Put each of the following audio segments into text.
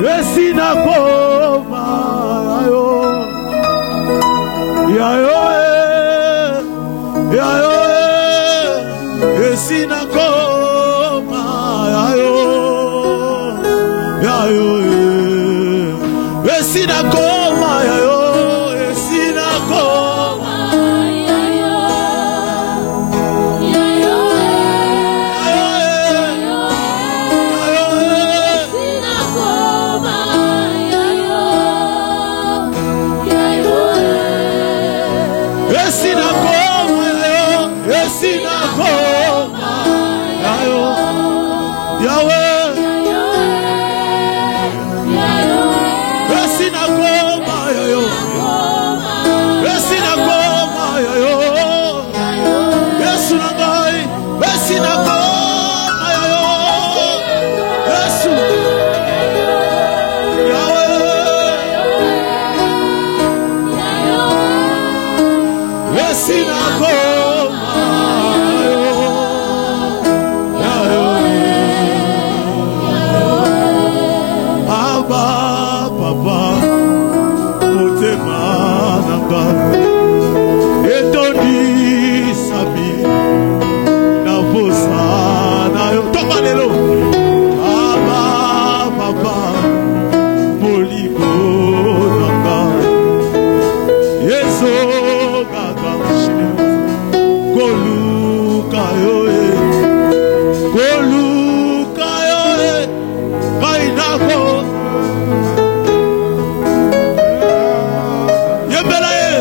Esina koma yayo yayo yayo esina koma yayo yayo esina koma yayo esina koma yayo yayo esina koma yayo yayo esina koma yayo esina koma yayo yawe esina koma yayo esina koma yayo Yesu nangai esina koma yayo Yesu yawe esina koma yayo Abba papa motema nanga etoni sabi na vosa na yo toka lelo Abba papa moliko nanga yeso gaga koluka yo kainako yembela ye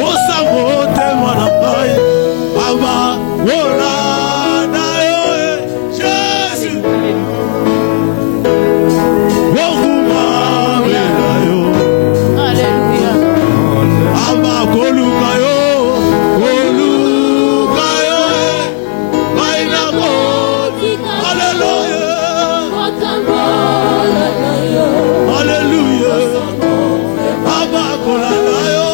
wosa mote mwana pai aba wona na yo Jésus wokuma wela yo Alléluia. aba koluka yo kainako hallelujah hallelujah aba kolala yo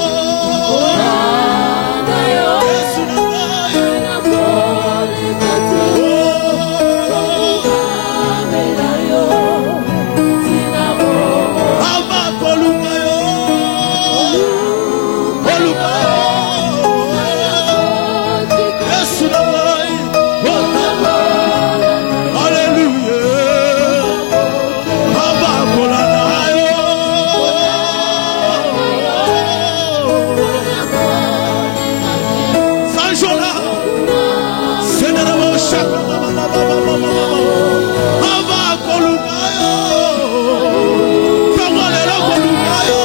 Yesu nangai aba koluka yo Yesu nangai hallelujah aba kolala yo Sanjola Senera shaka aba koluka yo Tongolelo koluka yo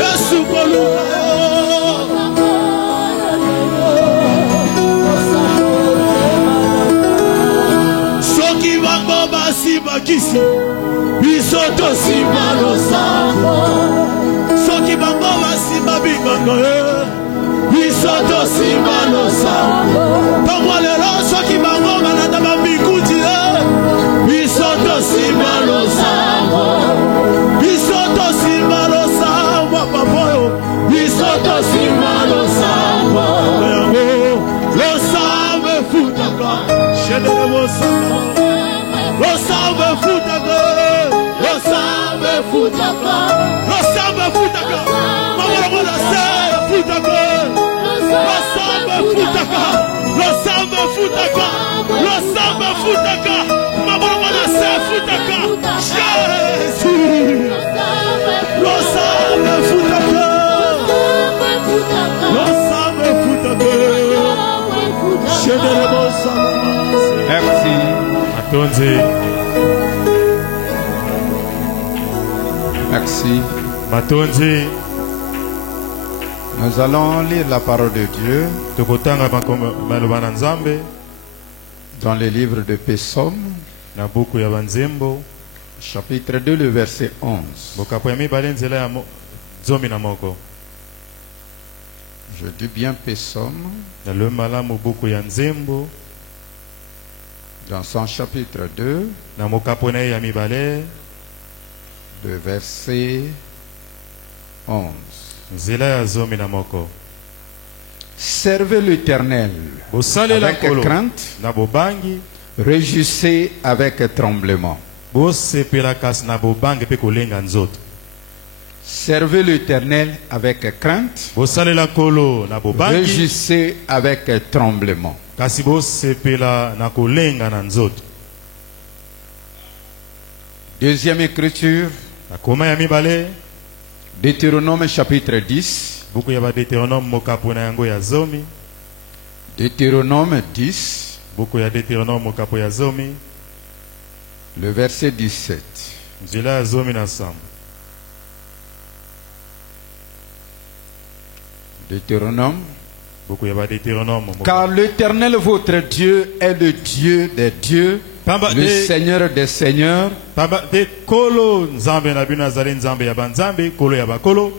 Yesu koluka yo Soki bango basimba kisi biso tosimba losango Soki bango basimba bingongo biso tosimba losango Tongolelo soki bango balanda bambikuti biso tosimba losango biso tosimba losango papoyo biso tosimba losango yango losango efutaka shedele bosaka losango efutaka losango efutaka losango efutaka mamolongo na se efutaka losango efutaka losango efutaka losango efutaka mamolongo na se efutaka Jésus losango efutaka losango efutaka shedele bosaka Merci. Matonzi Merci. Matonzi Nous allons lire la parole de Dieu tokotanga maloba na Nzambe dans le livre de Psaume, na buku ya banzembo chapitre 2, le verset 11. bokapo ya mibale nzela ya zomi na moko Je dis bien Psaume, na le malamu buku ya nzembo dans son chapitre 2, na mokapo na ye ya mibale le verset 11. nzela ya zomi na moko Servez l'Éternel bosalela avec nkolo crainte, na bobangi réjouissez avec tremblement. bosepela kasi na bobange mpe kolenga nzoto. Servez l'Éternel avec crainte. Bosalela Nkolo na bobangi Réjouissez avec tremblement. kasi bosepela na kolenga na nzoto. Deuxième écriture, Nakoma ya mibale Deutéronome chapitre 10. buku ya Deutéronome mokapo na yango ya zomi. Deutéronome 10, Buku ya Deutéronome mokapo ya zomi le verset 17. nzela ya zomi na sambo. Deutéronome. Buku ya Deutéronome Car l'Éternel votre Dieu est le Dieu des dieux, le Seigneur des seigneurs, Pamba de kolo nzambe na bino azali nzambe ya banzambe, kolo ya bakolo,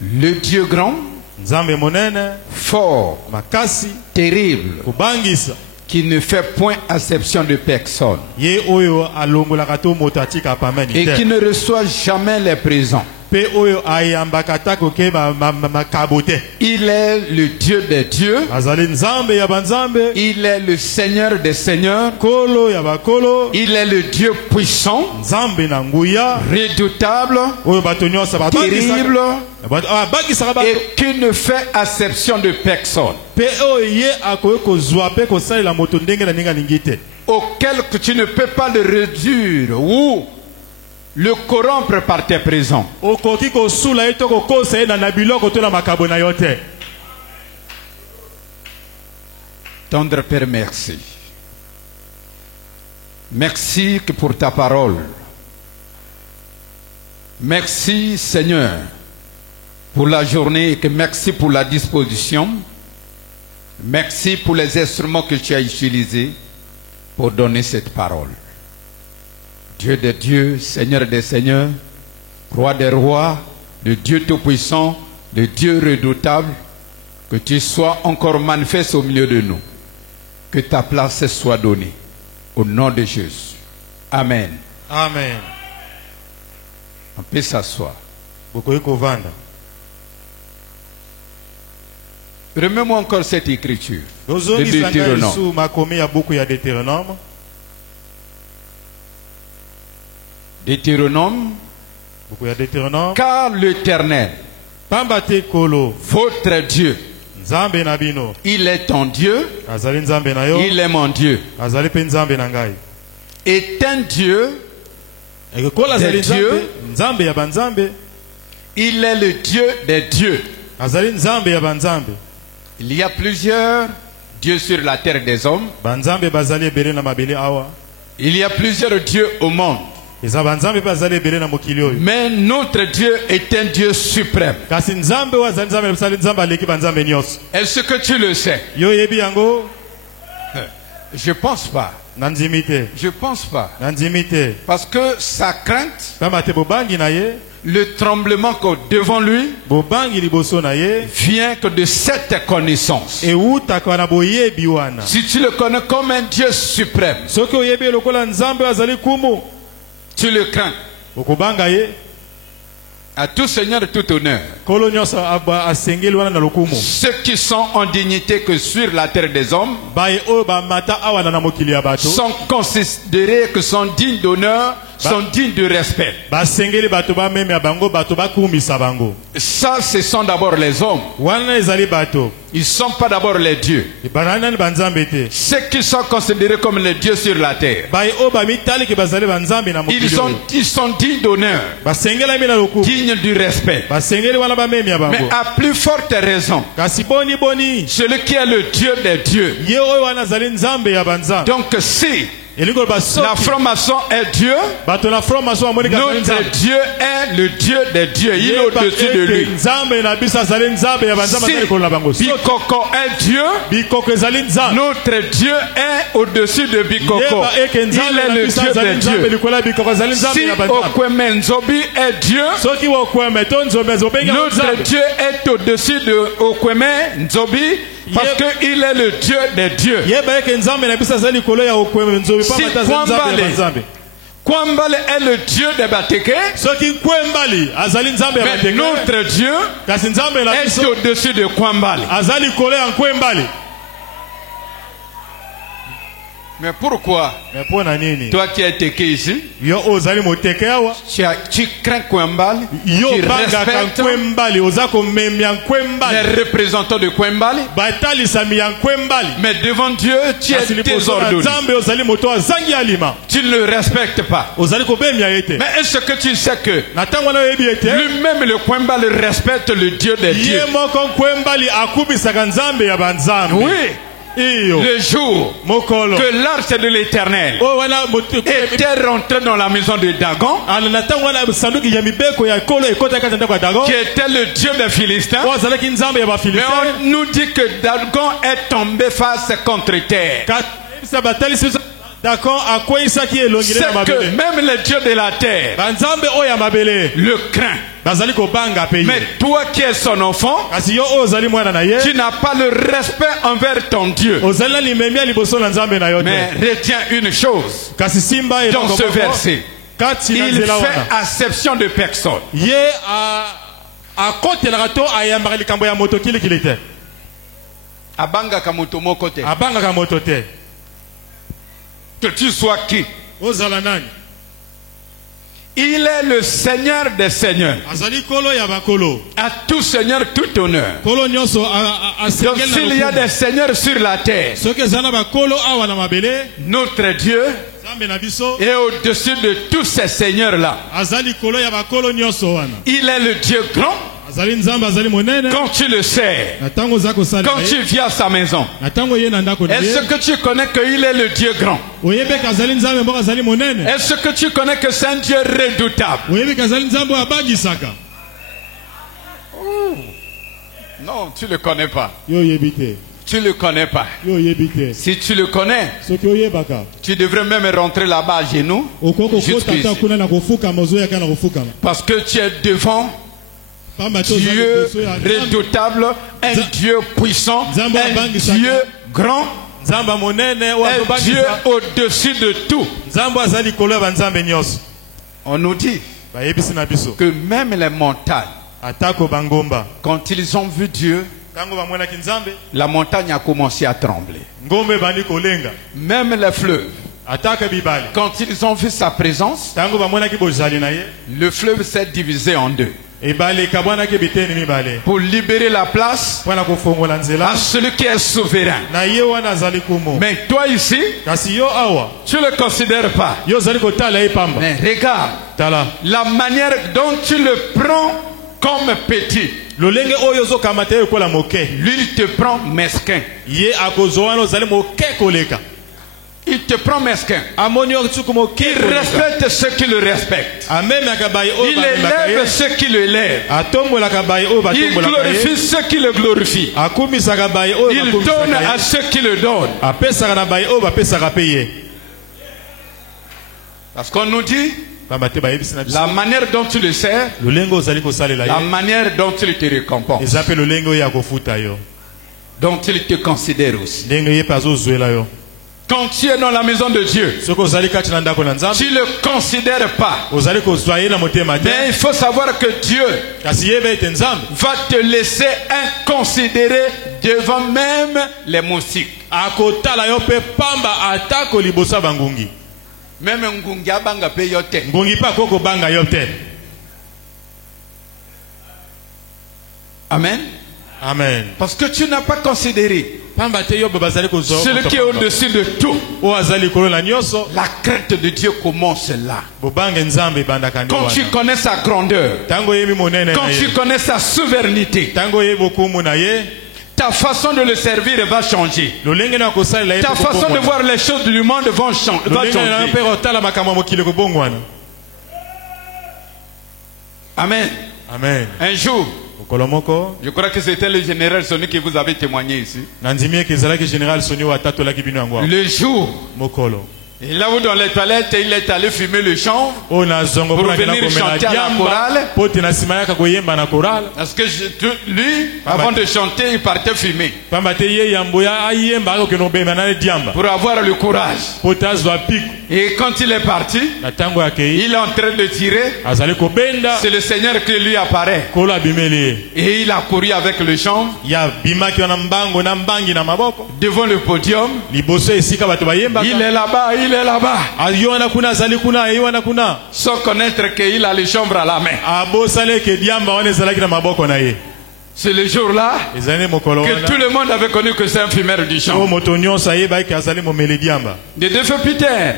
le Dieu grand, nzambe monene, fort, makasi, terrible, kubangisa, qui ne fait point acception de personne ye oyo alongolaka to moto atika pameni et te, qui ne reçoit jamais les présents. pe oyo ayambaka ta koke makabo te. Il est le Dieu des dieux, Azali nzambe ya banzambe, il est le Seigneur des seigneurs, kolo ya bakolo, il est le Dieu puissant, nzambe na nguya, redoutable, oyo bato nyonso terrible, bagisaka bato, et qui ne fait acception de personne, pe oyo ye akoki kozwa pe kosalela moto ndenge na ndenge alingi te, auquel que tu ne peux pas le réduire ou le corrompre par tes présents. okoki kosula ye to kokosa ye na biloko to na makabo na yo te. Tendre Père, merci. Merci que pour ta parole. Merci Seigneur pour la journée et que merci pour la disposition. Merci pour les instruments que tu as utilisés pour donner cette parole. Dieu des dieux, Seigneur des seigneurs, Roi des rois, le Dieu tout-puissant, le Dieu redoutable, que tu sois encore manifeste au milieu de nous. Que ta place soit donnée. Au nom de Jésus. Amen. Amen. On peut s'asseoir. Bokoki kovanda. Remets-moi encore cette écriture. De Tozongisa ngai Deutéronome. lisusu makomi ya buku ya Deutéronome. Deutéronome. Buku ya Deutéronome. Car l'Éternel, Pamba te kolo votre Dieu, nzambe na bino il est ton Dieu, azali nzambe na yo, il est mon Dieu. azali pe nzambe na ngai. Est un Dieu, Ekokola azali Des dieux. nzambe ya banzambe, il est le Dieu des dieux. azali nzambe ya banzambe. Il y a plusieurs dieux sur la terre des hommes. Banzambe bazali ebele na mabele awa. Il y a plusieurs dieux au monde. Eza banzambe pe bazali ebele na mokili oyo. Mais notre Dieu est un Dieu suprême. Kasi nzambe oyo azali nzambe basali nzambe aleki banzambe nyonso. Est-ce que tu le sais? Yo yebi yango? Je pense pas. Nandimi te. Je pense pas. Nandimi te. Parce que sa crainte, Pamba te bobangi na ye, le tremblement que devant lui, bobangi liboso na ye, vient que de cette connaissance. eutaka na boyebi wana. Si tu le connais comme un Dieu suprême, Soki oyebi lokola nzambe oyo azali kumu, tu le crains. okobanga ye, À tout seigneur, tout honneur. kolo nyonso asengeli wana na lokumu. Ceux qui sont en dignité que sur la terre des hommes Baye oyo bamata awa na mokili ya bato, sont considérés que sont dignes d'honneur, sont dignes de respect. basengeli bato bameme ya bango, bato bakumisa bango. Ça, ce sont d'abord les hommes. Wana ezali bato. Ils ne sont pas d'abord les dieux. Banani banzambe te. Ceux qui sont considérés comme les dieux sur la terre, Baye oyo bamitali ke bazali banzambe na mokili oyo. ils sont dignes d'honneur, Basengelami na lokumu. dignes du respect. Basengeli wana bameme ya Mais bango. à plus forte raison, Kasi boni boni, celui qui est le Dieu des dieux. ye oyo wana azali nzambe ya banzambe. Donc si Elingo basoki. la franc-maçon est Dieu, Bato na front maso amoni kazali notre nzambe. Dieu est le Dieu des dieux. Il est au-dessus de lui. Nzambe na biso azali nzambe ya banzambe Si azali kola bango. Bikoko est Dieu, Bikoko ezali nzambe. notre Dieu est au-dessus de Bikoko. Yeba eke Il nzambe est na le biso Dieu azali des nzambe dieux. likola bikoko azali nzambe Si ya banzambe. Okweme Nzobi est Dieu, Soki wokweme to nzombe zobenga notre nzambe. Dieu est au-dessus de Okweme Nzobi parce qu'il est le Dieu des dieux. Yeba eke nzambe na biso azali likolo ya okweme nzombe pa Si mata azali nzambe ya banzambe. Kwambale est le Dieu des Bateke, Soki kwembali azali nzambe ya mais bateke. notre Dieu Kasi nzambe na est biso au-dessus de Kwambale. azali likolo ya kwembali. Mais pourquoi? Mais pour na nini? Toi qui as été ici, Yo ozali moteke awa. tu crains Kwembali, Yo tu banga respectes Kwembali, ozako memia les Kwembali. représentants de Kwembali, Batali samia Kwembali. mais devant Dieu, tu es désordonné. Zambe ozali moto azangi alima. Tu ne le respectes pas. Ozali ko bemia ete. Mais est-ce que tu sais que Natango na yebi ete. lui-même le Kwembali respecte le Dieu des dieux? Ye moko Kwembali akubisaka nzambe ya banzambe. Oui. Iyo. Le jour Mokolo. que l'arche de l'Éternel Oh wana moto. était rentré dans la maison de Dagon, Ala natango wana sanduki ya mibeko ya kolo ekota kati ndako ya Dagon. qui était le Dieu des Philistins. Oh azalaki nzambe ya Mais bafilistins. on nous dit que Dagon est tombé face contre terre. Kabisa batali sisa Dagon akweyisaki elongile na C'est que mabele. même le Dieu de la terre Banzambe oyo ya mabele. le craint. Bazali kobanga pe ye. Mais toi qui es son enfant, Kasi yo oyo ozali mwana na ye. tu n'as pas le respect envers ton Dieu. Ozali na limemia liboso na nzambe na yo te. Mais retiens une chose, Kasi simba dans elongo ce moko, verset, kati na il nzela fait wana. acception de personne. Ye akotelaka to ayambaka likambo ya moto kilikili te. Abangaka moto moko te. Abangaka moto te. Que tu sois qui, Ozala nani? il est le Seigneur des seigneurs. Azali kolo ya bakolo. À tout Seigneur, tout honneur. Kolo nyonso Donc asengeli na s'il y a lokumu. des seigneurs sur la terre, Soki ezala bakolo awa na mabele, notre Dieu Nzambe na biso est au-dessus de tous ces seigneurs-là. azali kolo ya bakolo nyonso wana. Il est le Dieu grand. Azali nzambe azali monene. Quand tu le sais, Na tango za kosala. quand tu viens à sa maison, Na tango ye na ndako na est-ce ye. que tu connais qu'il est le Dieu grand? Oyebi ka azali nzambe moko azali monene. Est-ce que tu connais que c'est un Dieu redoutable? Oyebi ka azali nzambe abangisaka. Non, tu ne le connais pas. Yo oyebi te. Tu ne le connais pas. Yo oyebi te. Si tu le connais, Soki oyebaka. tu devrais même rentrer là-bas à genoux. Okoko Juste kota ta ici. kuna na kofuka mozoya kana kofukama. Parce que tu es devant Pamba to ozali Dieu liboso ya nzambe. redoutable, un Dieu puissant, Nzambe un abangisaka. Dieu grand, Nzambe monene wa un Dieu kobangisa. au-dessus de tout. Nzambe azali kolo ya banzambe nyonso. On nous dit Bayebisi na biso. que même les montagnes, Atako bangomba. quand ils ont vu Dieu, Tango bamwanaki nzambe. la montagne a commencé à trembler. Ngombe bandi kolenga. Même les fleuves, Ataka bibali. quand ils ont vu sa présence, Tango bamwanaki bozali na ye. le fleuve s'est divisé en deux. Ebale kabwanaki biteni mibale. Pour libérer la place Wana kofongola nzela. à celui qui est souverain. Na ye wana azali kumo. Mais toi ici, Kasi yo awa. tu ne le considères pas. Yo zali kotala ye pamba. Mais regarde Tala. la manière dont tu le prends comme petit. Lolenge oyo ozokamata ye kola moke. Lui, il te prend mesquin. Ye akozwana ozali moke koleka. Il te prend mesquin. Amoni otsuku moke Il koleka. respecte ceux qui le respectent. Amemaka bayi oyo Il bamemaka élève ye. ceux qui le lèvent. Atombolaka bayi oyo Il batombolaka ye. glorifie ceux qui le glorifient. Akumisaka bayi oyo Il donne bakumisaka à ye. ceux qui le donnent. Apesaka na bayi oyo bapesaka pe ye. Parce qu'on nous dit Pamba te bayebisi na biso. la manière dont tu le sers, Lolenge ozali kosalela la ye. manière dont il te récompense, Eza pe lolenge oyo ya kofuta yo. dont il te considère aussi. Ndenge ye pe azozwela yo. Quand tu es dans la maison de Dieu, Soki ozali kati na ndako na nzambe. tu ne le considères pas. Ozali kozwa ye na motema te. Mais il faut savoir que Dieu Kasi yebe ete nzambe. va te laisser inconsidéré devant même les moustiques. Akotala yo pe pamba atako libosa bangungi. Même ngungi abanga pe yo te. Ngungi pa koko banga yo te. Amen. Amen. Parce que tu n'as pas considéré Pamba te yo babazali kozwa. celui qui est au-dessus de tout. O azali kolo na nyonso. La crainte de Dieu commence là. Bobange nzambe bandaka Quand tu connais sa grandeur, Tango yebi monene quand na tu ye. connais sa souveraineté, Tango yebi bokumu na ye. ta façon de le servir va changer. Lolenge na kosalela ye. Ta façon de voir les choses du monde va Lolenge na changer. pe otala makambo mokili kobongwana. Amen. Amen. Un jour, Okolo moko. je crois que c'était le général Sony qui vous avait témoigné ici. Nandimi ke zalaki général Soni wa tato laki bino yango. Le jour, Mokolo. Et là où dans les toilettes, il est allé fumer le chanvre oyo na zongo pour mpona kenda venir komela chanter à la diamba chorale. po te na nsima yaka koyemba na korale Parce que lui, avant de chanter, il partait fumer. pamba te ye yambo ya ayemba akokende kobema na diamba Pour avoir le courage. po te azwa piko Et quand il est parti, na ntango akei il est en train de tirer. azali kobenda C'est le Seigneur qui lui apparaît. kolo abimeli ye Et il a couru avec le chanvre ya bimaki wana mbango na mbangi na maboko devant le podium. liboso esika bato bayembaka Il est là-bas, il est là-bas. yo wana kuna azali kuna ye wana kuna Sans connaître qu'il a le chanvre à la main. abosali eke diamba wana ezalaki na maboko na ye C'est le jour-là ezali mokolo que wana tout le monde avait connu que c'est un fumeur du oyo chanvre. moto nyonso ayeba eke azali momeli diamba Le défunt Peter,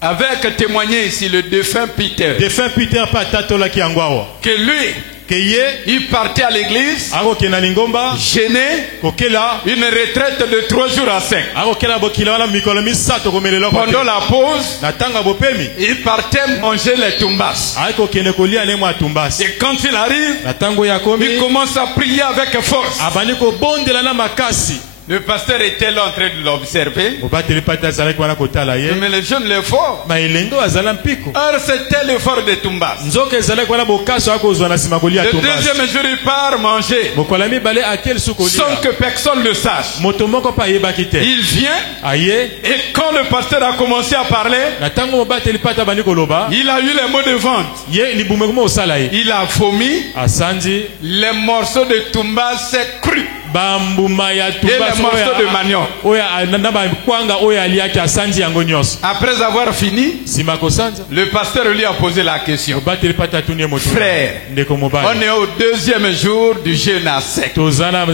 avec témoigné ici le défunt Peter, défunt Peter mpe atatolaki yango awa que lui, ke ye il partait à l'église, akokenda lingomba gêné, kokela une retraite de 3 jours à 5. akokela bokila wana mikolo misato komela eloko Pendant te la pause, na ntango ya bopemi il partait manger les tumbas. akokende kolia nemo ya tumbasi Et quand il arrive, na ntango ya komi il commence à prier avec force. abandi kobondela na makasi Le pasteur était là en train de l'observer. mobateli pati azalaki wana kotala ye Mais les jeunes, les forts. ma elenge oyo azala mpiko Or, c'était l'effort de tumbas. nzoka ezalaki wana bokaso akozwa na nsima kolia Le tumbasi deuxième jour, il part manger mokolo ya mibale ake lisusu sans kolia que personne le sache. moto moko mpe ayebaki te Il vient aye et quand le pasteur a commencé à parler, na ntango mobateli pati abandi koloba il a eu les mots de vente. ye libumeko mo osala ye Il a vomi, asandi les morceaux de tumbas s'est cru. bambuma ya Et les morceaux de manioc. oyo na bakwanga oyo aliaki asandi yango nyonso Après avoir fini, nsima kosanza le pasteur lui a posé la question. mobateli pati atuni ye moto Frère, ndeko on mobali est au deuxième jour du jeûne à sec. toza na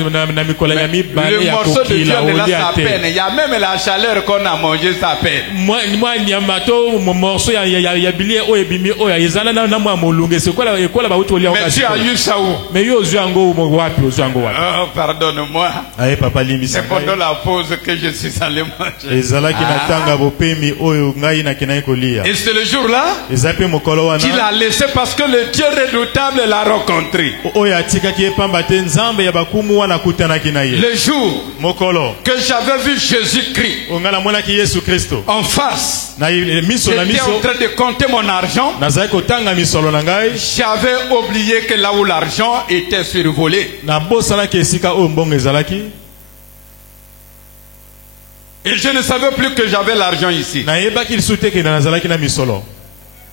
mikolo ya mibale Le ya morceau de kokila viande là, olia ça peine. te Il y a même la chaleur qu'on a mangé, ça peine. mwa nyama to morso ya bilie oyo ebimi oyo ezala na mwa molunge ekola bauti olia Mais tu as eu ça où? mais yo ozwi yango wapi ozwi yango wapi Oh, pardonne-moi. aye papa limbisa C'est pendant la pause que je suis allé manger. ezalaki na ntango ya bopemi oyo ngai nakendaki kolia Et c'est le jour-là eza mpe mokolo qu'il wana a laissé parce que le Dieu redoutable l'a rencontré. oyo atikaki ye pamba te nzambe ya bakumu wana akutanaki na ye Le jour mokolo que j'avais vu Jésus-Christ oyo ngai namonaki yesu kristo en face, na miso na j'étais en miso train de compter mon argent. nazalaki kotanga misolo na ngai J'avais oublié que là où l'argent était survolé. nabosanaki esika oyo mbongo ezalaki Et je ne savais plus que j'avais l'argent ici. nayebaki lisusu te kende nazalaki na misolo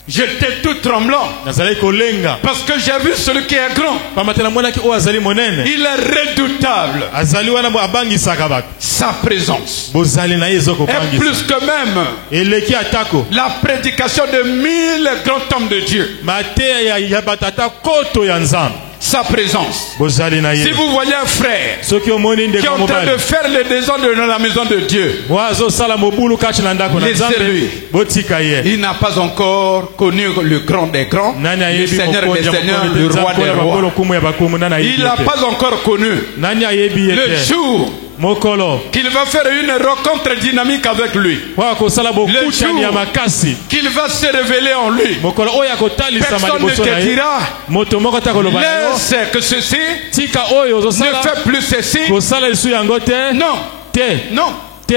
J'étais tout tremblant nazalaki kolenga parce que j'ai vu celui qui est grand. pamba te namonaki oyo azali monene Il est redoutable. azali wana abangisaka bato Sa présence bozali na ye est ezokobangisa plus que même eleki atako la prédication de 1000 grands hommes de Dieu. mateya ya bato ata koto ya nzambe Sa présence. bozali na Si ye vous voyez un frère soki omoni qui est ndeko en train de mobali faire le désordre dans la maison de Dieu, oyo azosala mobulu kati na ndako na Laissez-lui. nzambe botika ye il n'a pas encore connu le grand des grands, nani le ayebi Seigneur des seigneurs, le roi des rois. bakolo kumu ya bakumu nani ayebi Il n'a ye te pas encore connu nani ayebi ye le te jour mokolo qu'il va faire une rencontre dynamique avec lui, oyo akosala jour. bokutani ya makasi qu'il va se révéler en lui. mokolo oyo akotalisama Personne ne liboso na te ye dira, moto moko ata koloba na yo laisse que ceci, tika oyo ne ozosala fais plus ceci. kosala lisusu yango te Non, te non. te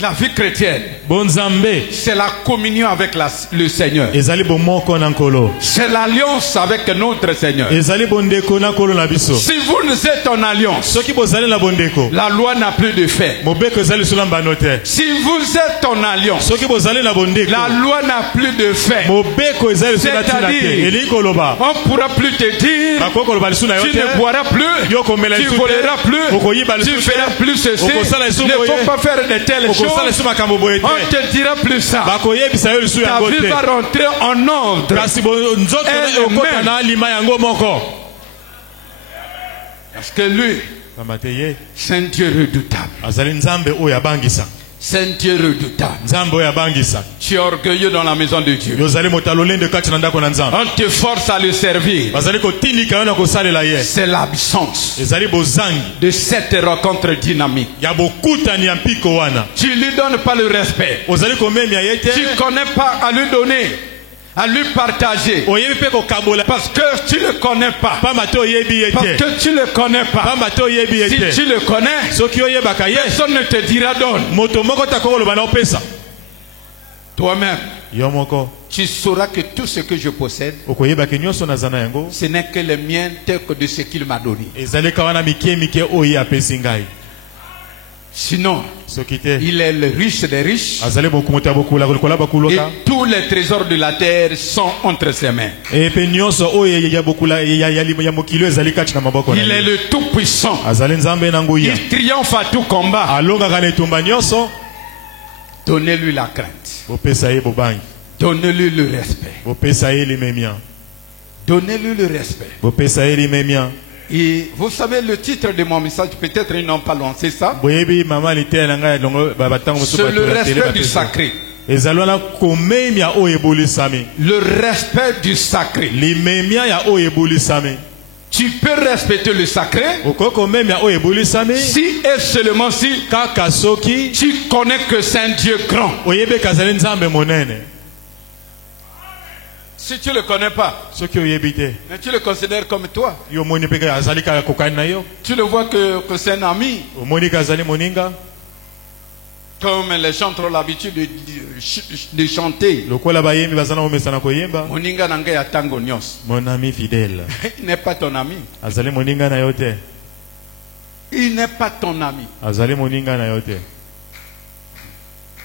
La vie chrétienne, bonzambe c'est la communion avec le Seigneur. ezali bomoko na nkolo C'est l'alliance avec notre Seigneur. ezali bondeko na nkolo na biso Si vous ne êtes en alliance, soki bozali na bondeko la loi n'a plus de fait. mobeko ezali lisusu na mbano te Si vous êtes en alliance, soki bozali na bondeko la loi n'a plus de fait. mobeko ezali lisusu na ntina te C'est-à-dire, elingi koloba on ne pourra plus te dire, bakoki koloba lisusu na yo tu te ne boiras plus, yo komela tu lisusu voleras te plus, okoyiba tu lisusu feras plus ceci. okosala lisusu Il ne boye faut pas faire de telles okosala choses. lisusu makambo boye On te te dira plus ça. bakoyebisa yo lisusu Ta yango vie te va rentrer en ordre. kasi nzoto Elle-même. ekota na alima yango moko Parce que lui, pamba te ye c'est un Dieu redoutable. azali nzambe oyo abangisa C'est un Dieu redoutable. nzambe oyo abangisa Tu es orgueilleux dans la maison de Dieu. yo ozali moto alolende kati na ndako na nzambe On te force à le servir. bazali kotindika yo na kosalela ye C'est l'absence ezali bozangi de cette rencontre dynamique. ya bokutani ya mpiko wana Tu ne lui donnes pas le respect. ozali komemia ye te Tu ne connais pas à lui donner, à lui partager. oyebi mpe kokabola Parce que tu ne le connais pas. pamba te oyebi ye Parce te que tu ne le connais pas. pamba te oyebi ye Si te tu le connais, soki oyebaka ye personne ne te dira donne. moto moko takokoloba na opesa Toi-même, yo moko tu sauras que tout ce que je possède, okoyeba ke nyonso naza na yango ce n'est que le mien tel que de ce qu'il m'a donné. ezaleka wana mike oyo apesi ngai. Sinon, soki te il est le riche des riches azali bokumu ta bokula kolikola et bakuloka tous les trésors de la terre sont entre ses mains. epe nyonso oyo ya bokula ya mokili ezali kati na maboko na Il est ye. le tout-puissant. azali nzambe na nguya Il triomphe à tout combat. alongaka na etumba nyonso. Donnez-lui la crainte. bopesa ye bobangi, Donnez-lui le respect. bopesa ye limemia, Donnez-lui le respect. bopesa ye limemia. Et vous savez le titre de mon message, peut-être ils n'ont pas lancé ça. boyebi mama lite na ngai longo batango mosusu C'est le bato ya tele respect du bapesa. sacré. ezali wana komemia oyo ebolisami, Le respect du sacré. limemia ya oyo ebolisami. Tu peux respecter le sacré okoki komemia oyo ebolisami si et seulement si kaka soki tu connais que c'est un Dieu grand. oyebeka azali nzambe monene. Si tu ne le connais pas, soki oyebi te mais tu le considères comme toi. yo omoni mpe kaka azali kaka kokani na yo, Tu le vois que c'est un ami. omoni kaka azali moninga. Comme les chanteurs ont l'habitude de chanter. lokola bayembi baza na komesana koyemba. Moninga nanga ya tango nyos. mon ami fidèle Il n'est pas ton ami. azali moninga na yo te, Il n'est pas ton ami. azali moninga na yo te,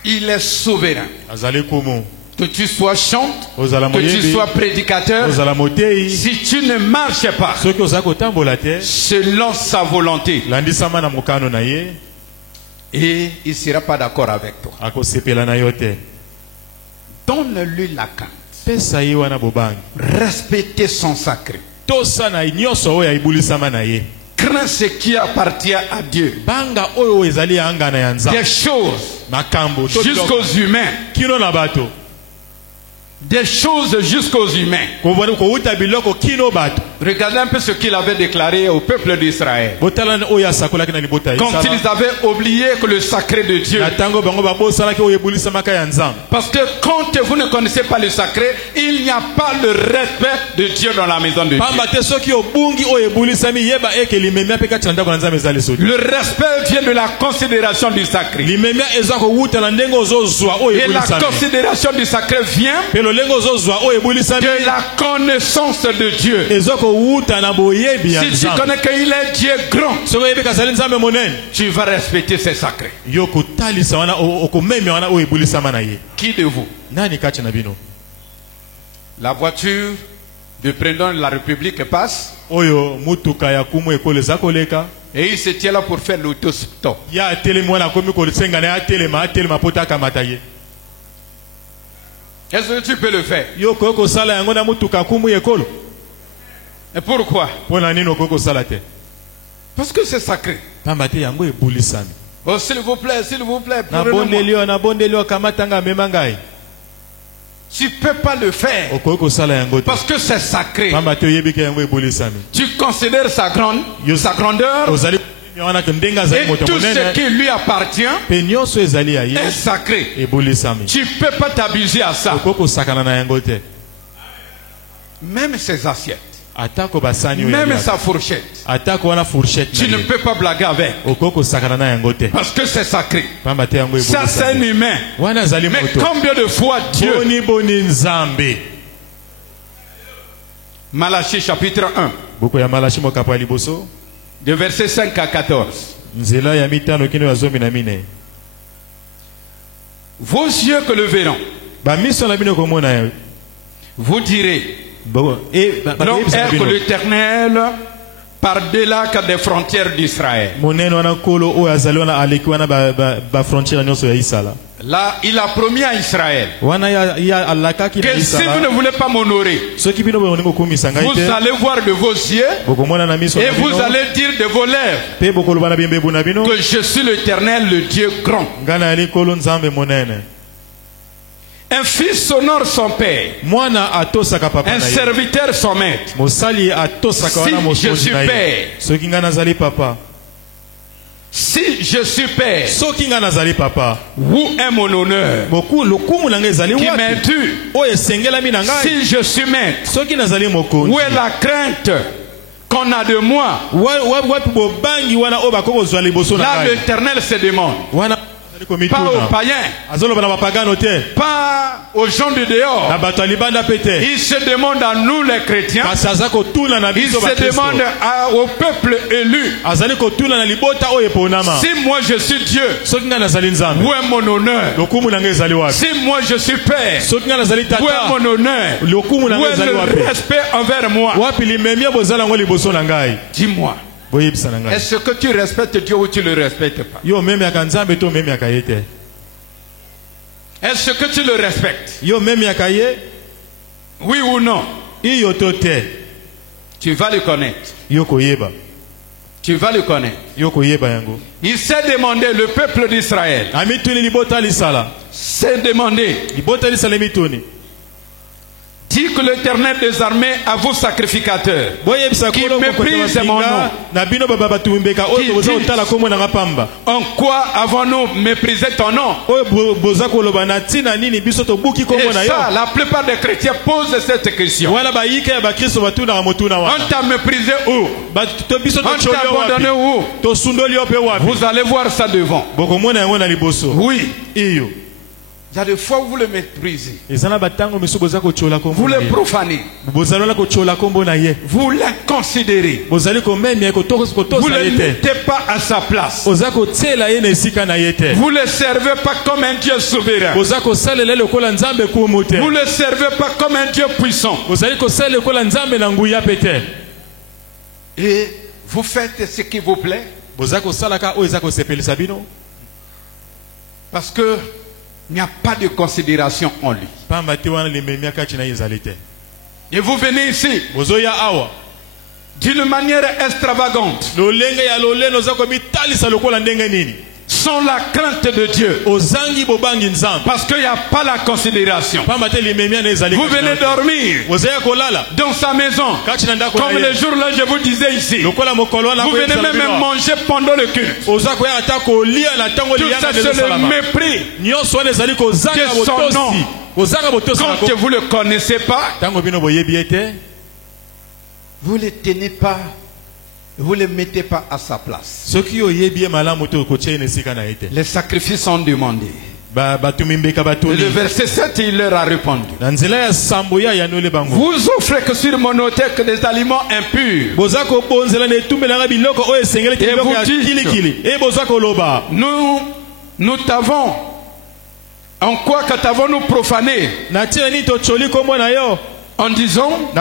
Il est souverain. azali kumu. Que tu sois chante, ozala que tu moyebi, sois prédicateur, ozala motei, si tu ne marches pas soki oza kotambola te selon sa volonté, landisama na mokano na ye, et il ne sera pas d'accord avec toi. akosepela na yo te. Donne-lui la crainte. pesa ye wana bobangi, Respectez son sacré. tosala nyonso oyo ebulisama na ye. Crains ce qui appartient à Dieu. banga oyo ezali ya ngana ya Des nzambe, choses makambo to biloko jusqu'aux humains. kino na bato, Des choses jusqu'aux humains. kouta biloko kino bato. Regardez un peu ce qu'il avait déclaré au peuple d'Israël. botala oyo asakolaki na libota ya Quand Isala. ils avaient oublié que le sacré de Dieu. na ntango bango babosalaki oyo ebulisamaka ya nzambe. Parce que quand vous ne connaissez pas le sacré, il n'y a pas le respect de Dieu dans la maison de Dieu. pamba te soki obungi oyo ebulisami yeba eke limemia mpe kati na ndako na nzambe eza lisusu. Le respect vient de la considération du sacré. limemia eza kowuta na ndenge ozozwa oyo Et la ebulisami. considération du sacré vient mpe lolenge ozozwa oyo ebulisami de la connaissance de Dieu. eza kowuta na boyebi ya Si tu nzambe. connais qu'il est Dieu grand, soki oyebi kazali nzambe monene, tu vas respecter ses sacrés. yo kotalisa wana okomemia wana oyo ebulisama na ye. Qui de vous? nani kati na bino La voiture du président de la République passe oyo mutuka ya kumu ekolo eza koleka, et il se tient là pour faire l'autostop. ya atelemi wana akomi kosenga na ye atelema po te akamata ye. Est-ce que tu peux le faire? yo okoki kosala yango na mutuka kumu ekolo? Et pourquoi? mpo na nini okoki kosala te? Parce que c'est sacré. pamba te yango ebulisami. Oh, s'il vous plaît, nabondeli prenez-le-moi. yo nabondeli yo akamatanga amema ngai. Tu ne peux pas le faire okoki kosala yango te parce que c'est sacré. pamba te oyebi ke yango ebulisami. Tu considères sa grandeur ozali wana ke ndenge azali et moto tout ce monene qui lui appartient mpe nyonso ezali ya ye est sacré. ebulisami. Tu ne peux pas t'abuser à ça. okoki kosakana na yango te. Même ses assiettes, atako basani oyo même yaliaka. sa fourchette, atako wana fourchette tu na ne ye peux pas blaguer avec okoki kosakana na yango te parce que c'est sacré. pamba te yango Ça, c'est un ebulisami. humain. wana azali Mais moto combien de fois Dieu, boni nzambe. Malachie chapitre 1, buku ya malachi mokapo ya liboso de versets 5 à 14. nzela ya mitano kino ya zomi na mine. Vos yeux que le verront, bamiso na bino komona yo. vous direz, Bon, l'homme est que l'Éternel par-delà des frontières d'Israël. monene wana nkolo oyo azali wana aleki wana bafrontiere nyonso ya isala Là, il a promis à Israël wana ya alakaki na que si vous ne isala. voulez pas m'honorer, soki bino bolingi kokumisa ngai vous te allez voir de vos yeux bokomona na miso et na vous bino allez dire de vos lèvres mpe bokoloba na bimbebu na bino que je suis l'Éternel, le Dieu grand. ngai nayali nkolo nzambe monene. Un fils honore son père, mwana atosaka papa un na ye, serviteur son maître. mosali atosaka wana Si je mokonzi suis na ye. père, soki ngai nazali papa, si je suis père, soki ngai nazali papa, où est mon honneur lokumu na ngai ezali qui wapi m'est dû? oyo esengelami na ngai? Si je suis maître, soki nazali mokonzi, où est la crainte qu'on a de moi? wapi bobangi wana oyo bakoki kozwa liboso na Là, ngai? l'Éternel se demande, wana pas aux païens, pas aux gens de dehors. Il se demande à nous les chrétiens, il se demande au peuple élu. Si moi je suis Dieu, où est mon honneur? Si moi je suis Père, où est mon honneur? Où est le respect envers moi? Dis-moi, est-ce que tu respectes Dieu ou tu ne le respectes pas? Est-ce que tu le respectes? Oui ou non? Tu vas le connaître. Tu vas le connaître. Il s'est demandé, le peuple d'Israël s'est demandé, dit que l'Éternel des armées à vos sacrificateurs qui méprisent mon nom, en quoi avons-nous méprisé ton nom? Et ça, la plupart des chrétiens posent cette question. On t'a méprisé où? On t'a abandonné où? Vous allez voir ça devant. Oui. Il y a des fois où vous le méprisez. Vous le profanez. Vous l'inconsidérez. Vous ne le mettez pas à sa place. Vous ne le servez pas comme un Dieu souverain. Vous ne le servez pas comme un Dieu puissant. Et vous faites ce qui vous plaît. Parce que il n'y a pas de considération en lui. Et vous venez ici d'une manière extravagante, sans la crainte de Dieu, parce qu'il n'y a pas la considération. Vous venez dormir dans sa maison, comme le jour-là je vous disais ici. Vous venez même manger pendant le culte. Tout ça c'est le mépris de son nom. Quand vous ne le connaissez pas, vous ne le tenez pas. Vous ne le mettez pas à sa place. Les sacrifices sont demandés. Et le verset 7, il leur a répondu. Vous offrez que sur mon autel que des aliments impurs. Et vous dites, nous t'avons, en quoi que t'avons-nous profané? En disant,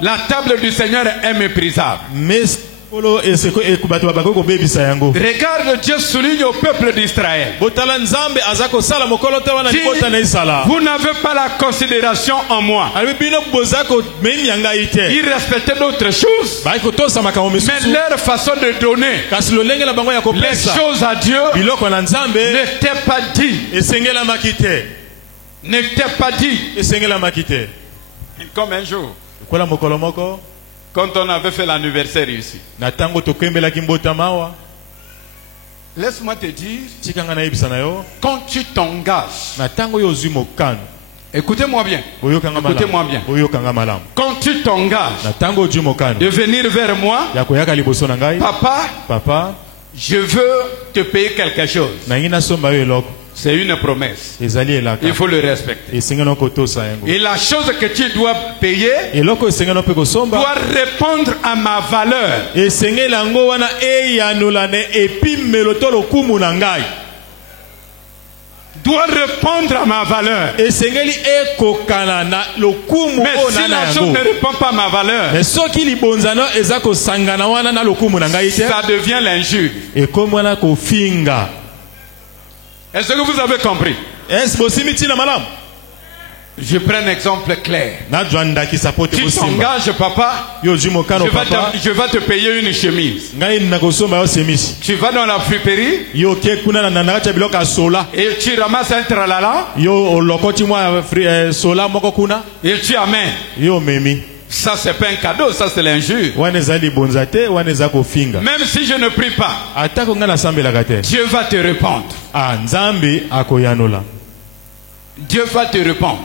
la table du Seigneur est méprisable. Regarde, Dieu souligne au peuple d'Israël. Vous n'avez pas la considération en moi. Ils respectaient d'autres choses, mais leur façon de donner les choses à Dieu n'était pas dit. N'était pas dit. Comme un jour, quand on avait fait l'anniversaire ici, laisse-moi te dire, quand tu t'engages, écoutez-moi bien, écoutez-moi bien, quand tu t'engages de venir vers moi, papa, je veux te payer quelque chose. C'est une promesse. Il faut le respecter. Et la chose que tu dois payer doit répondre à ma valeur. Doit répondre à ma valeur. Mais si la chose ne répond pas à ma valeur, ça devient l'injure. Est-ce que vous avez compris? Je prends un exemple clair. Tu t'engages, papa, je vais te payer une chemise. Tu vas dans la friperie et tu ramasses un tralala et tu amènes. Ça c'est pas un cadeau, ça c'est l'injure. Même si je ne prie pas, Dieu va te répondre. Dieu va te répondre.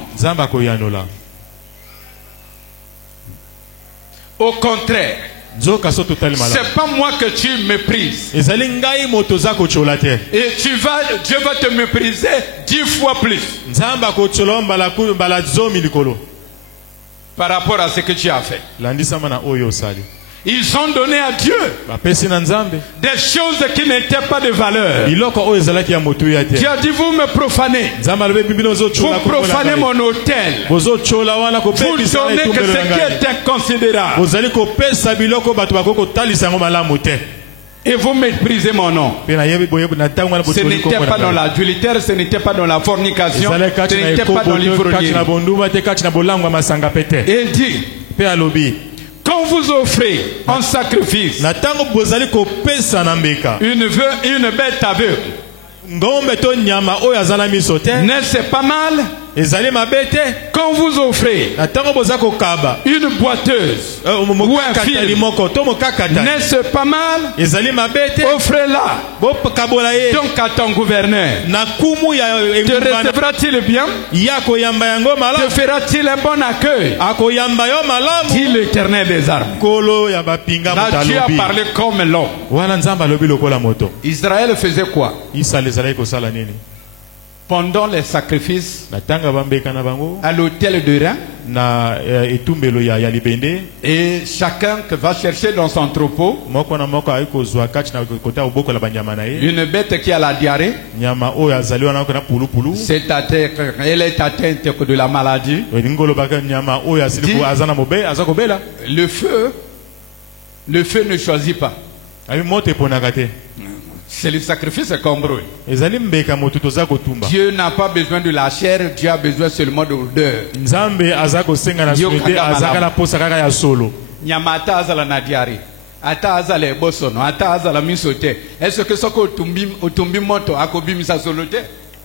Au contraire, nzoka so totali malamu c'est pas moi que tu méprises. ezali ngai moto za kochola te Et Dieu va te mépriser 10 fois plus nzambe akochola mbala zomi likolo par rapport à ce que tu as fait. landisama na oyo osali Ils ont donné à Dieu bapesi na nzambe des choses qui n'étaient pas de valeur. biloko oyo ezalaki ya motu ya te Dieu a dit, vous me profanez. nzambe alobi bibino Vous ozochola profanez mon hôtel. bozochola wana Vous kopekisa donnez que etumbelo na ce qui ngai est inconsidérable. bozali kopesa biloko bato bakoki kotalisa yango malamu te Et vous méprisez mon nom. mpe nayebi boyebi na ntango wana Ce n'était pas dans l'adultère, ce n'était pas dans la fornication, ezali ce kati na n'était pas dans ekoboto kati na l'ivrognerie. bonduma te kati na bolangwa masanga pe te Et il dit, mpe alobi quand vous offrez en sacrifice na ntango bozali kopesa na mbeka une bête aveugle, ngombe to nyama oyo aza na miso te n'est-ce pas mal? ezali mabe te Quand vous offrez na ntango boza kokaba une boiteuse, mokakatali moko to mokakatali n'est-ce pas mal? ezali mabe te Offrez-la bokabola ye donc à ton gouverneur. na kumu ya Te recevra-t-il bien? ya koyamba yango Te malamu fera-t-il un bon accueil? akoyamba yo malamu Dit l'Éternel des armes. kolo ya bapinga moto Là, Dieu a alobi parlé comme l'homme. wana nzambe alobi lokola moto Israël faisait quoi? isala ezalaki kosala nini Pendant les sacrifices na ntango bambeka na bango à l'autel de Rhin, na etumbelo ya libende et chacun qui va chercher dans son troupeau moko na moko ayi kozwa kati na kota kobokola banyama na ye une bête qui a la diarrhée, nyama oyo azali wana na pulupulu elle est atteinte de la maladie. elingi olobaka nyama oyo asili aza na mobe aza kobela Le feu ne choisit pas. abi moto eponaka te C'est le sacrifice qu'on brûle. ezali mbeka moto toza kotumba Dieu n'a pas besoin de la chair, Dieu a besoin seulement de l'odeur. nzambe aza kosenga na solo te azaka na posa kaka ya solo Nyama ata azala na diarrhée, ata azala ebosono, ata azala miso te. Est-ce que soko otumbi moto akobimisa solo te?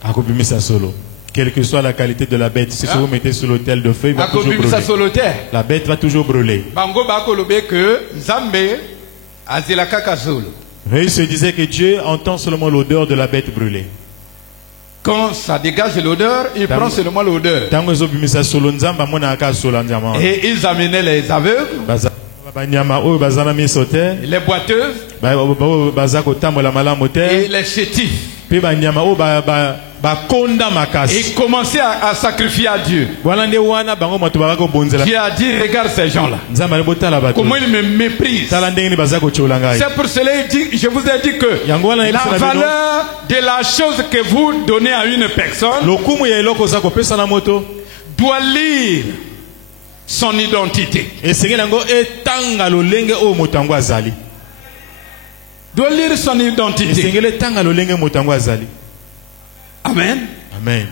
akobimisa solo quelle que soit la qualité de la bête si vous mettez sur l'autel de feu il va toujours Akobimisa brûler solo te. la bête va toujours brûler Bango bakolobe que Nzambe azila kaka solo. mais il se disait que Dieu entend seulement l'odeur de la bête brûlée Quand ça dégage l'odeur, il prend seulement l'odeur. ntango ezobimisa solo nzambe amonaka solo nzama Et ils amenaient les aveugles, banyama oyo baza na miso te les boiteuses baza kotambola malamu te et les chétifs. mpe banyama oyo bakonda makasi Ils commençaient à sacrifier à Dieu. wana nde wana bango moto baka kobonzela Dieu a dit, regarde ces gens-là. nzambe ali botala bato Comment ils me méprisent. tala ndenge nini baza kotyola ngai C'est pour cela je vous ai dit que yango wana la yebisa na bino valeur de la chose que vous donnez à une personne lokumu ya eloko oza kopesa na moto doit lire son identité. esengeli yango etanga lolenge oyo moto yango azali Doit lire son identité. esengeli etanga lolenge moto yango azali Amen. amen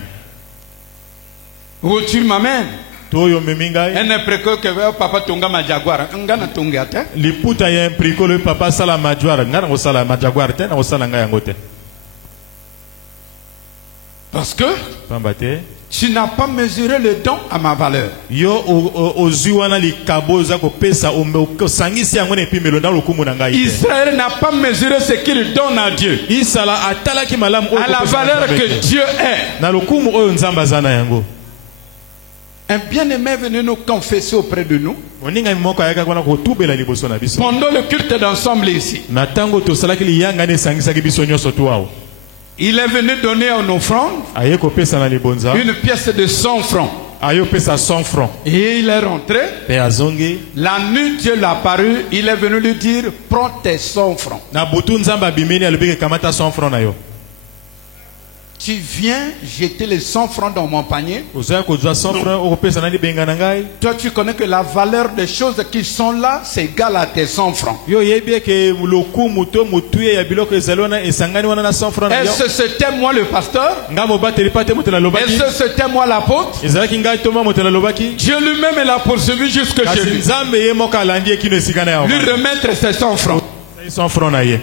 Ou tu m'amènes. to oyo omemi ngai Un impréco que papa tonga ma jaguar. Ngana tonga te. liputa ya impriko loyo papa asala majoire ngai nakosala majaguare te nakosala ngai yango te Parce que pamba te tu n'as pas mesuré le don à ma valeur. yo ozwi wana likabo oza kopesa osangisi yango na epimelo na lokumu na ngai te Israël n'a pas mesuré ce qu'il donne à Dieu. isala atalaki malamu oyo À la kopesa na valeur Nzambe que te. Dieu est. na lokumu oyo nzambe aza na yango Un bien-aimé est venu nous confesser auprès de nous. moningami moko ayakaki wana kotubela liboso na biso Pendant le culte d'ensemble ici. na ntango tosalaki liyangani esangisaki biso nyonso to awo Il est venu donner en offrande aye kopesa na libonza une pièce de 100 francs. aye opesa 100 francs Et il est rentré. mpe azongi La nuit, Dieu l'a apparu. Il est venu lui dire, prends tes 100 francs. na butu nzambe abimeli alobiki kamata 100 francs na yo Tu viens jeter les 100 francs dans mon panier. ozoya kozwa 100 francs okopesa na libenga na ngai Toi, tu connais que la valeur des choses qui sont là, c'est égal à tes 100 francs. yo oyebi eke lokumu to motuye ya biloko ezali wana esangani wana na 100 francs na yo Est-ce que c'était moi le pasteur? ngai mobateli pa te moto nalobaki Est-ce que c'était moi l'apôtre? ezalaki ngai to ma moto nalobaki Dieu lui-même l'a poursuivi jusque chez kasi lui. nzambe ye moko alandi ekino esika na yawa Lui remettre ses 100 francs. 100 francs na ye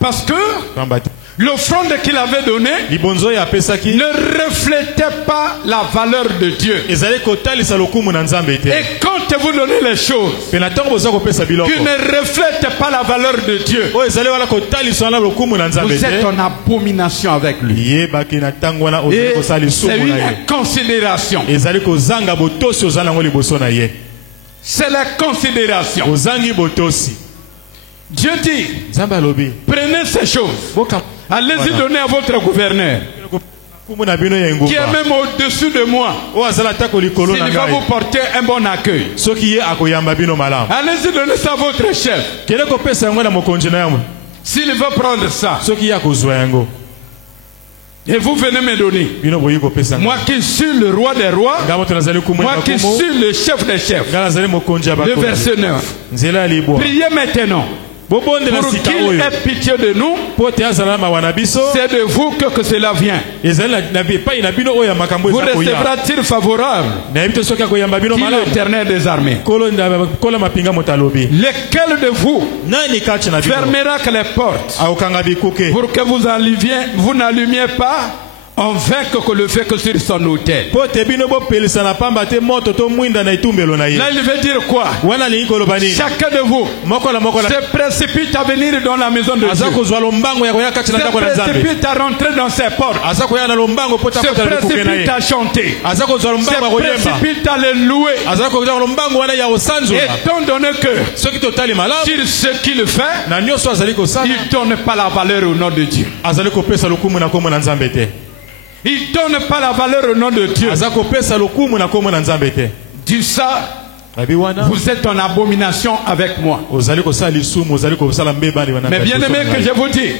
Parce que pamba te l'offrande qu'il avait donnée libonzo oyo apesaki ne reflétait pas la valeur de Dieu. ezali kotalisa lokumu na nzambe te Et quand vous donnez les choses mpe na ntango boza kopesa biloko qui ne reflètent pas la valeur de Dieu, oyo ezali wana kotalisa wana lokumu na nzambe vous êtes te en abomination avec lui. yebaki na ntango wana ozali Et kosala c'est lisumu une na ye inconsidération. ezali kozanga botosi ozala yango liboso na ye C'est la considération. ozangi botosi. Dieu dit, Nzambe alobi prenez ces choses. Allez-y donner à votre gouverneur, qui est même au-dessus de moi. S'il va vous porter un bon accueil. Allez-y donner ça à votre chef. S'il va prendre ça. Et vous venez me donner. Moi qui suis le roi des rois. Moi qui suis le chef des chefs. Le verset 9. Priez maintenant. Pour qu'il ait pitié de nous, c'est de vous que cela vient. Vous restera-t-il favorable? Dit l'Éternel des armées. Lequel de vous fermera que les portes pour que vous n'allumiez pas en vain que le fait que sur son autel? Là il veut dire quoi? Chacun de vous se précipite à venir dans la maison de Dieu, se précipite à rentrer dans ses portes, se précipite à chanter, se précipite à les louer, étant donné que sur ce qu'il fait, il ne donne pas la valeur au nom de Dieu. Il ne donne pas la valeur au nom de Dieu. Dis ça, vous êtes en abomination avec moi. Mais bien aimé, que je vous dis,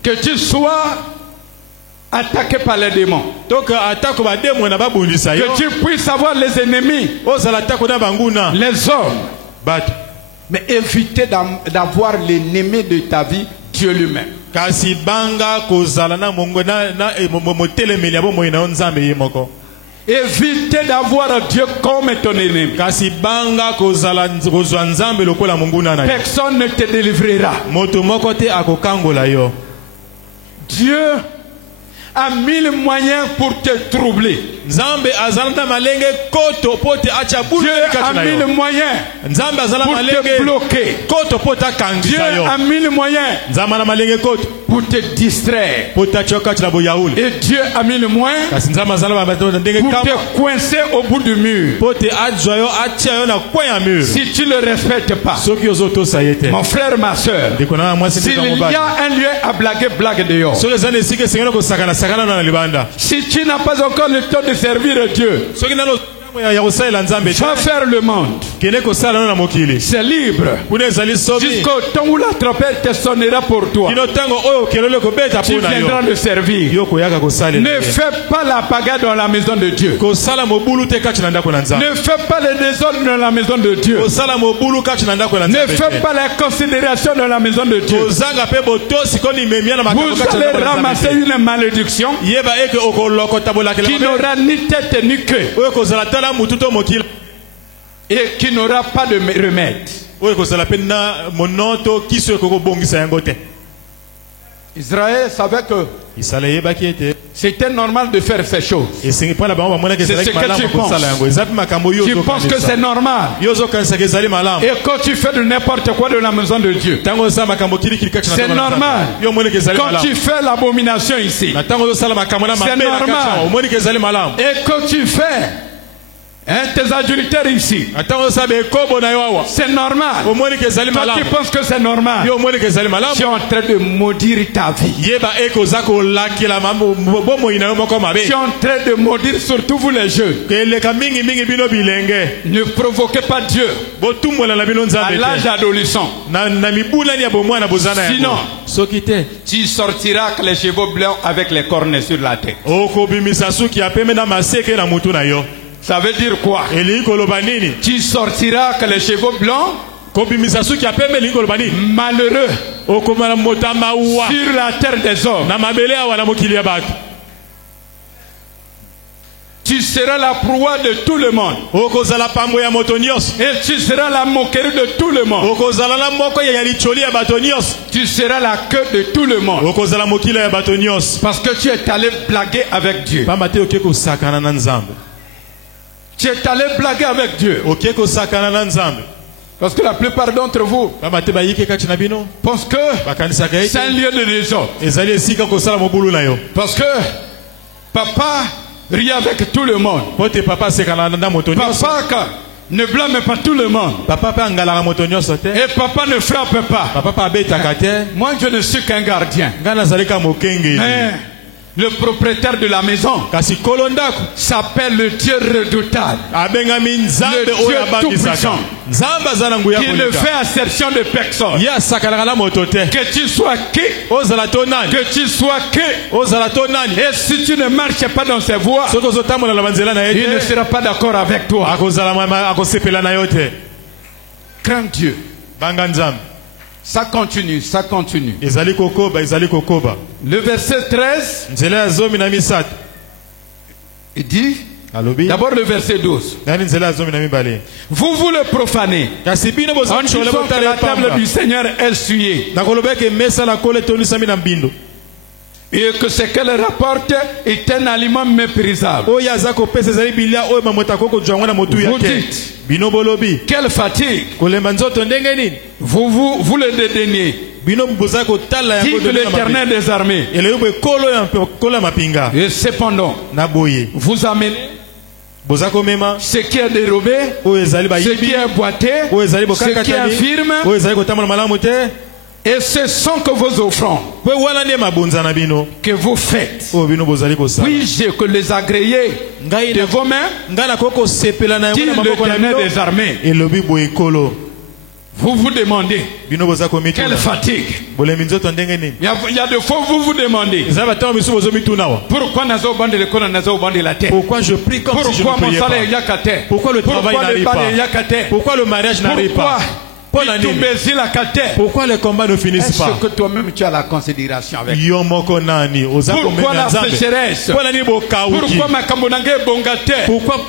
que tu sois attaqué par les démons, que tu puisses avoir les ennemis, les hommes, mais éviter d'avoir l'ennemi de ta vie, Dieu lui-même. Évitez d'avoir Dieu comme ton ennemi. Personne ne te délivrera. Dieu a mille moyens pour te troubler. Dieu a mille moyens pour te bloquer. Dieu a mille moyens pour te distraire. Et Dieu a mille moyens pour te coincer au bout du mur. Si tu ne le respectes pas, mon frère, ma soeur, s'il y a un lieu à blaguer, blague dehors. Si tu n'as pas encore le temps de servir Dieu, va faire le monde. C'est libre. Jusqu'au temps où la trompette te sonnera pour toi, tu viendras le servir. Ne fais pas la pagaille dans la maison de Dieu. Ne fais pas le désordre dans la maison de Dieu. Ne fais pas la considération dans la maison de Dieu. Vous allez ramasser une malédiction qui n'aura ni tête ni queue et qui n'aura pas de remède. Israël savait que c'était normal de faire ces choses. C'est ce que tu penses. Tu penses que c'est normal. Et quand tu fais de n'importe quoi de la maison de Dieu, c'est normal. Quand tu fais l'abomination ici, c'est normal. Et quand tu fais tes adultères ici, c'est normal. Toi qui penses que c'est normal, tu es en train de maudire ta vie. Tu es en train de maudire surtout vous les jeunes. Ne provoquez pas Dieu à l'âge adolescent. Sinon, tu sortiras avec les cheveux blancs avec les cornes sur la tête. Ça veut dire quoi? Tu sortiras avec les cheveux blancs, malheureux, sur la terre des hommes. Tu seras la proie de tout le monde. Et tu seras la moquerie de tout le monde. Tu seras la queue de tout le monde. Parce que tu es allé blaguer avec Dieu. Tu es allé blaguer avec Dieu. Parce que la plupart d'entre vous pensent que c'est un lieu de désordre. Parce que papa rit avec tout le monde. Papa, Ne blâme pas tout le monde. Papa pe angalaka moto nyonso te. Et papa ne frappe pas. Papa pa abetaka te. Moi, je ne suis qu'un gardien. Nga nazali ka mokengeli. Mais le propriétaire de la maison Kasi kolo ndako s'appelle le Dieu redoutable. abengami nzambe Le oyo Dieu abandisaka. tout-puissant. Nzambe aza na nguya Qui ne koleka. fait acception de personne. Ye asakanaka na moto te. Que tu sois qui, Ozala to nani? que tu sois qui. Ozala to nani? Et si tu ne marches pas dans ses voies, Soki ozotambola na banzela na ye il ne te, sera pas d'accord avec toi. akosepela na yo te. Crains Dieu. Banga nzambe. Ça continue, ça continue. Ezali kokoba, ezali kokoba. Le verset 13, Nzela ya zomi na misato. il dit, Alobi. d'abord le verset 12. Nani nzela ya zomi na mibale. Vous le profanez. Kasi bino En bozali disant chole que botala la table pamba. du Seigneur est essuyée. Nakoloba ke mesa na kole tonisami na mbindo. Et que ce qu'elle rapporte est un aliment méprisable. Oyo aza kopesa ezali bilia oyo mamota koko jangwa na motu ya Vous te. dites. Bino bolobi. Quelle fatigue. Kolemba nzoto ndenge nini? Vous le dédaignez. Bino bozali kotala Dit yango que l'Éternel des armées. eleyo boye kolo ya mapinga. Et cependant, Na boye. vous amenez Boza komema. ce qui est dérobé, Oyo ezali ce bayibi. qui est boité, Oyo ezali ce qui est bokakatani. infirme, Oyo ezali kotambola malamu te. et ce sont que vos offrandes Pe wana nde mabonza na bino. que vous faites. Oyo bino bozali kosala. Puis-je que les agréer Ngai de na vos mains, ngai nakoki kosepela na dit yango na maboko na l'Éternel bino. des armées. Elobi boye kolo. Vous vous demandez, Bino boza komituna. quelle fatigue. Bolembi nzoto ndenge nini? Il y a de fois vous vous demandez, Ezali batango misu bozomituna wa. pourquoi nazo bande le kono nazo bande la terre. Pourquoi je prie comme si je ne Pourquoi mon priais pas? salaire est yakate. Pourquoi le travail Pourquoi le n'arrive bal pas? est yakate. Pourquoi le mariage n'arrive Pourquoi pas? Pourquoi tout baisser la kate. Pourquoi les combats ne finissent Est-ce pas? que toi-même tu as la considération avec? Yo moko nani? Oza Pourquoi komema la nzambe. sécheresse? Pourquoi nani bokauki? Pourquoi makambo nange bongate?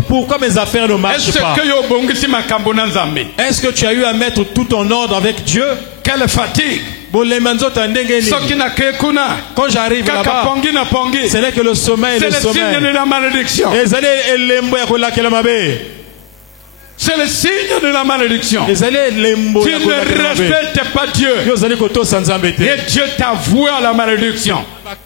Pourquoi mes affaires ne marchent Est-ce pas? que yo bongisi makambo na nzambe? Est-ce que tu as eu à mettre tout en ordre avec Dieu? Quelle fatigue. Bolemba nzoto ndenge nini? Soki na kekuna. Quand j'arrive Kaka là-bas, pongi na pongi. ce n'est que le sommeil, C'est le le signe de sommeil. la malédiction. Ezali elembo ya kolakela mabe. C'est le signe de la malédiction. Ezali elembo Tu ya ne kolakela mabe. respectes pas Dieu. Yo zali kotosa nzambe te. Et Dieu t'a voué à la malédiction.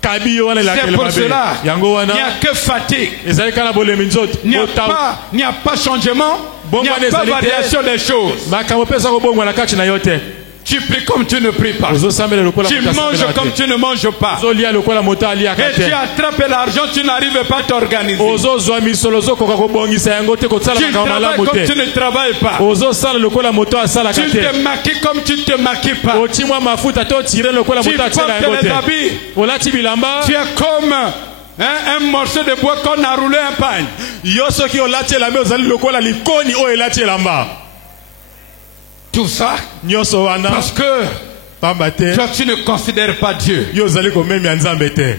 Kabi yo wana C'est elakela pour mabe. cela Yango il wana n'y a que fatigue. ezali kana bolembi nzoto. Il n'y a pas changement. Il n'y a pas variation des choses. Makambo pesa kobongwa na kati na yo te. Tu pries comme tu ne pries pas. Ozosambela lokola Tu moto asambela manges te. comme tu ne manges pas. Ozolia lokola moto aliaka Et tu te. attrapes l'argent, tu n'arrives pas à t'organiser. Ozozwa misolo ozokoka kobongisa yango te kosala Tu makambo travailles malamu comme te. tu ne travailles pas. Ozosala lokola moto asalaka Tu te. te maquilles comme tu ne te maquilles pas. Otimwa mafuta te otire lokola Tu moto atiela portes yango les te. habits. Olati bilamba. Tu es comme un morceau de bois qu'on a roulé un pagne. Yo soki olati elamba ozali lokola likoni oyo elati elamba. Tout ça Nyonso wana parce que pamba te. toi tu ne considères pas Dieu. Yo ozali komemia nzambe te.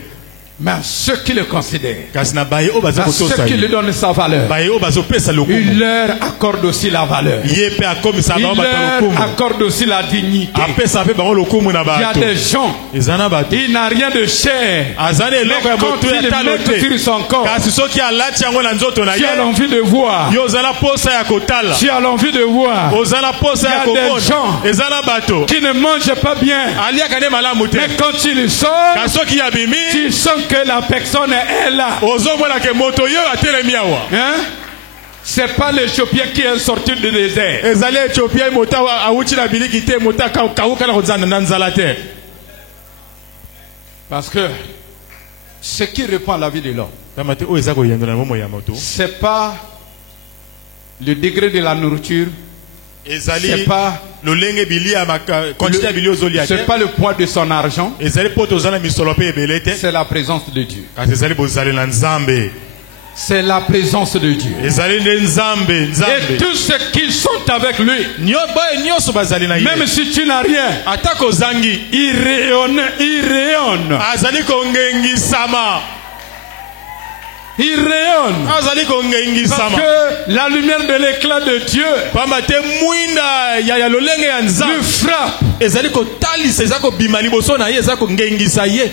Mais à ceux qui le considèrent, Kasi na baye oyo baza à ceux kotosa qui ye. lui donnent sa valeur, Baye oyo bazopesa lokumu. il leur accorde aussi la valeur. Ye mpe akomisa Il bango bato leur lokumu. accorde aussi la dignité. Apesa mpe bango lokumu na Il y a bato. des gens, Eza na bato. il n'a rien de cher. Azali eloko ya Mais quand moto il ya le talo met sur te. son corps, Kasi soki alati yango na nzoto na tu as ye. l'envie de voir. Yo ozala posa ya kotala. Tu as l'envie de voir. Ozala posa ya Il y a des komona. gens Eza na bato. Qui ne mangent pas bien. Aliaka nde malamu te. Mais quand il sort, Kasi soki abimi. tu sens que la personne est là. Ozomona ke moto yo atelemi awa. Hein? C'est pas l'Éthiopien qui est sorti du désert. Ezali Ethiopia moto awuti na biliki te moto akauka na kozana na nzala te. Parce que ce qui répand la vie de l'homme, Tamate oyo eza koyendola momo ya moto. c'est pas le degré de la nourriture, Ezali c'est pas lolenge bilia quantité ya bilio zolia te. c'est pas le poids de son argent, Ezali poto ozala misolo pe ebele te. c'est la présence de Dieu. Kasi ezali bozali na nzambe. C'est la présence de Dieu. Ezali nde nzambe, Et nzambe. tous ceux qui sont avec lui, Nyonso bazali na ye. même si tu n'as rien, Atako zangi. il rayonne, il rayonne, Azali kongengisama. il rayonne. Azali Parce kongengisama. que la lumière de l'éclat de Dieu Pamba te mwinda ya lolenge ya lui nzambe. frappe. Ezali kotalisa eza kobima liboso na ye eza kongengisa ye.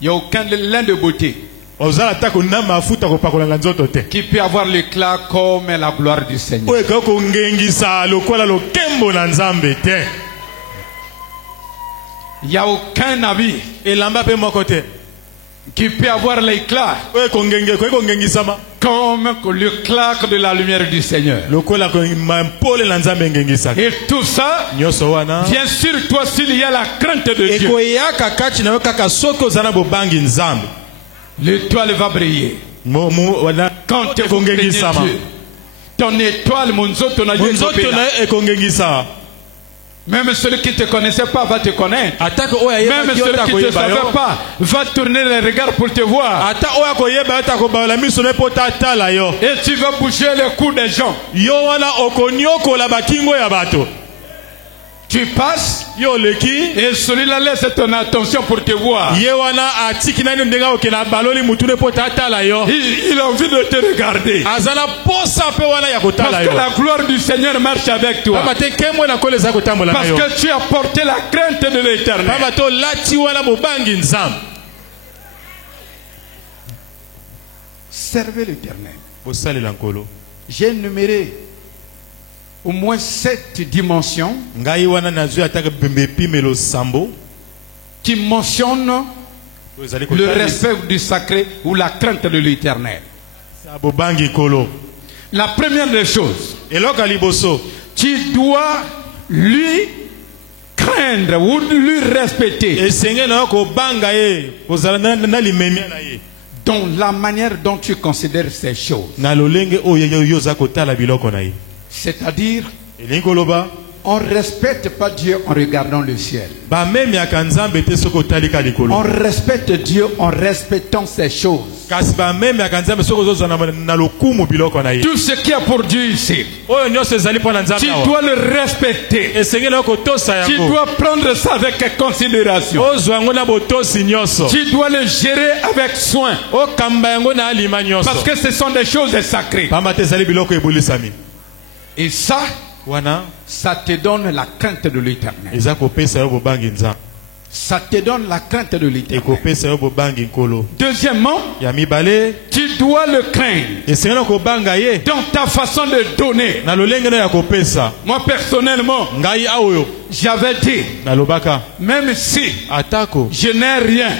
Il n'y a aucun lin de beauté Ozala tako na mafuta kopakolanga nzoto te. qui peut avoir l'éclat comme la gloire du Seigneur. Oyo ekoki kongengisa lokola lokembo na nzambe te. Il n'y a aucun habit Elamba pe moko te. qui peut avoir l'éclat comme l'éclat de la lumière du Seigneur. Et tout ça vient sur toi s'il y a la crainte de Dieu. L'étoile va briller. Quand tu craignez Dieu, ton étoile, mon zoto, même celui qui ne te connaissait pas va te connaître. Même celui qui ne te savait pas va tourner les regards pour te voir. Et tu vas bouger le cou des gens. Tu passes et celui-là laisse ton attention pour te voir. Il a envie de te regarder. Parce que la gloire du Seigneur marche avec toi. Parce que tu as porté la crainte de l'Éternel. Servez l'Éternel. J'ai énuméré au moins 7 dimensions qui mentionnent le respect du sacré ou la crainte de l'Éternel. La première des choses, tu dois lui craindre ou lui respecter dans la manière dont tu considères ces choses. C'est-à-dire, on ne respecte pas Dieu en regardant le ciel. On respecte Dieu en respectant ses choses. Tout ce qui a pour Dieu ici, tu dois le respecter. Tu dois prendre ça avec considération. Tu dois le gérer avec soin. Parce que ce sont des choses sacrées. Et ça te donne la crainte de l'Éternel. Ça te donne la crainte de l'Éternel. Deuxièmement, tu dois le craindre dans ta façon de donner. Moi personnellement, j'avais dit, même si je n'ai rien,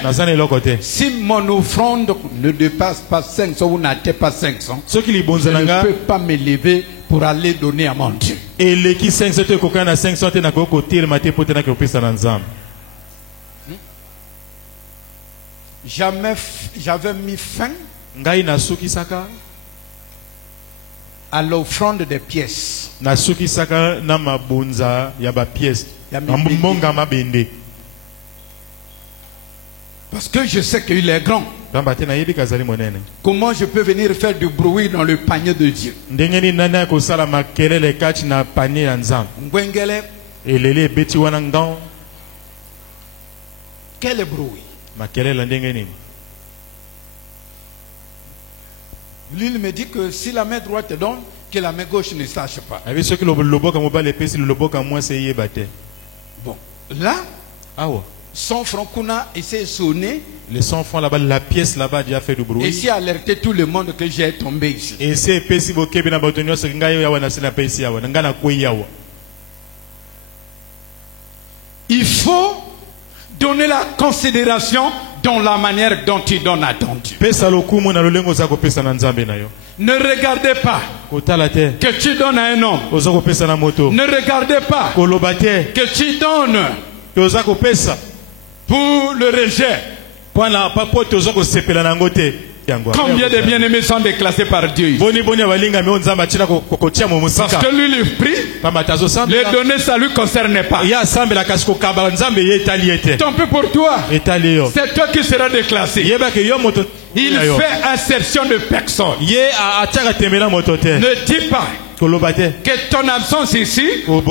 si mon offrande ne dépasse pas 500 ou n'atteint pas 500, je ne peux pas me lever pour aller donner à mon Dieu. J'avais mis fin à l'offrande des pièces. Parce que je sais qu'il est grand. Comment je peux venir faire du bruit dans le panier de Dieu? Quel bruit? Lui, il me dit que si la main droite te donne, que la main gauche ne sache pas. Bon, là, son front Kuna essaie de sonner. Les 100 francs là-bas, la pièce là-bas a déjà fait du bruit. Et si alerté tout le monde que j'ai tombé ici. Et c'est possible que il faut donner la considération dans la manière dont tu donnes à ton Dieu. Ne regardez pas que tu donnes à un homme. Ne regardez pas que tu donnes pour le rejet. Combien de bien-aimés sont déclassés par Dieu? Parce que lui, le prix, les données, ça ne lui concerne pas. Tant pis pour toi. C'est toi qui seras déclassé. Il fait exception de personne. Ne dis pas que ton absence ici va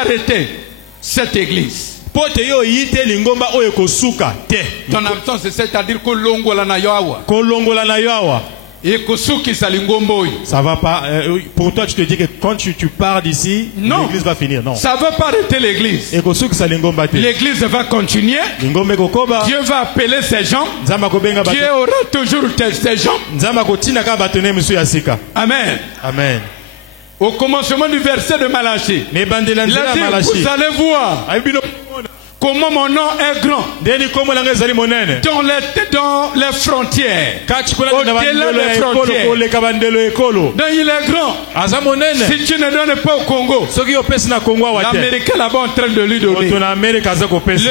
arrêter cette église. Ton absence, c'est-à-dire que longola na yawa. Et ça va pas. Pour toi, tu te dis que quand tu pars d'ici, l'église va finir. Non. Ça va pas arrêter l'église. L'église va continuer. Dieu va appeler ces gens. Dieu aura toujours ces gens. Amen. Amen. Au commencement du verset de Malachie, il a dit, vous allez voir Comment mon nom est grand ndeni kombo langa ezali monene dans les frontières. kati kuna Au-delà des frontières. koleka bandelo ekolo Donc il est grand. aza monene Si tu ne donnes pas au Congo, soki opesi na kongo awa te l'Américain là-bas en train de lui donner. moto na amerika aza kopesa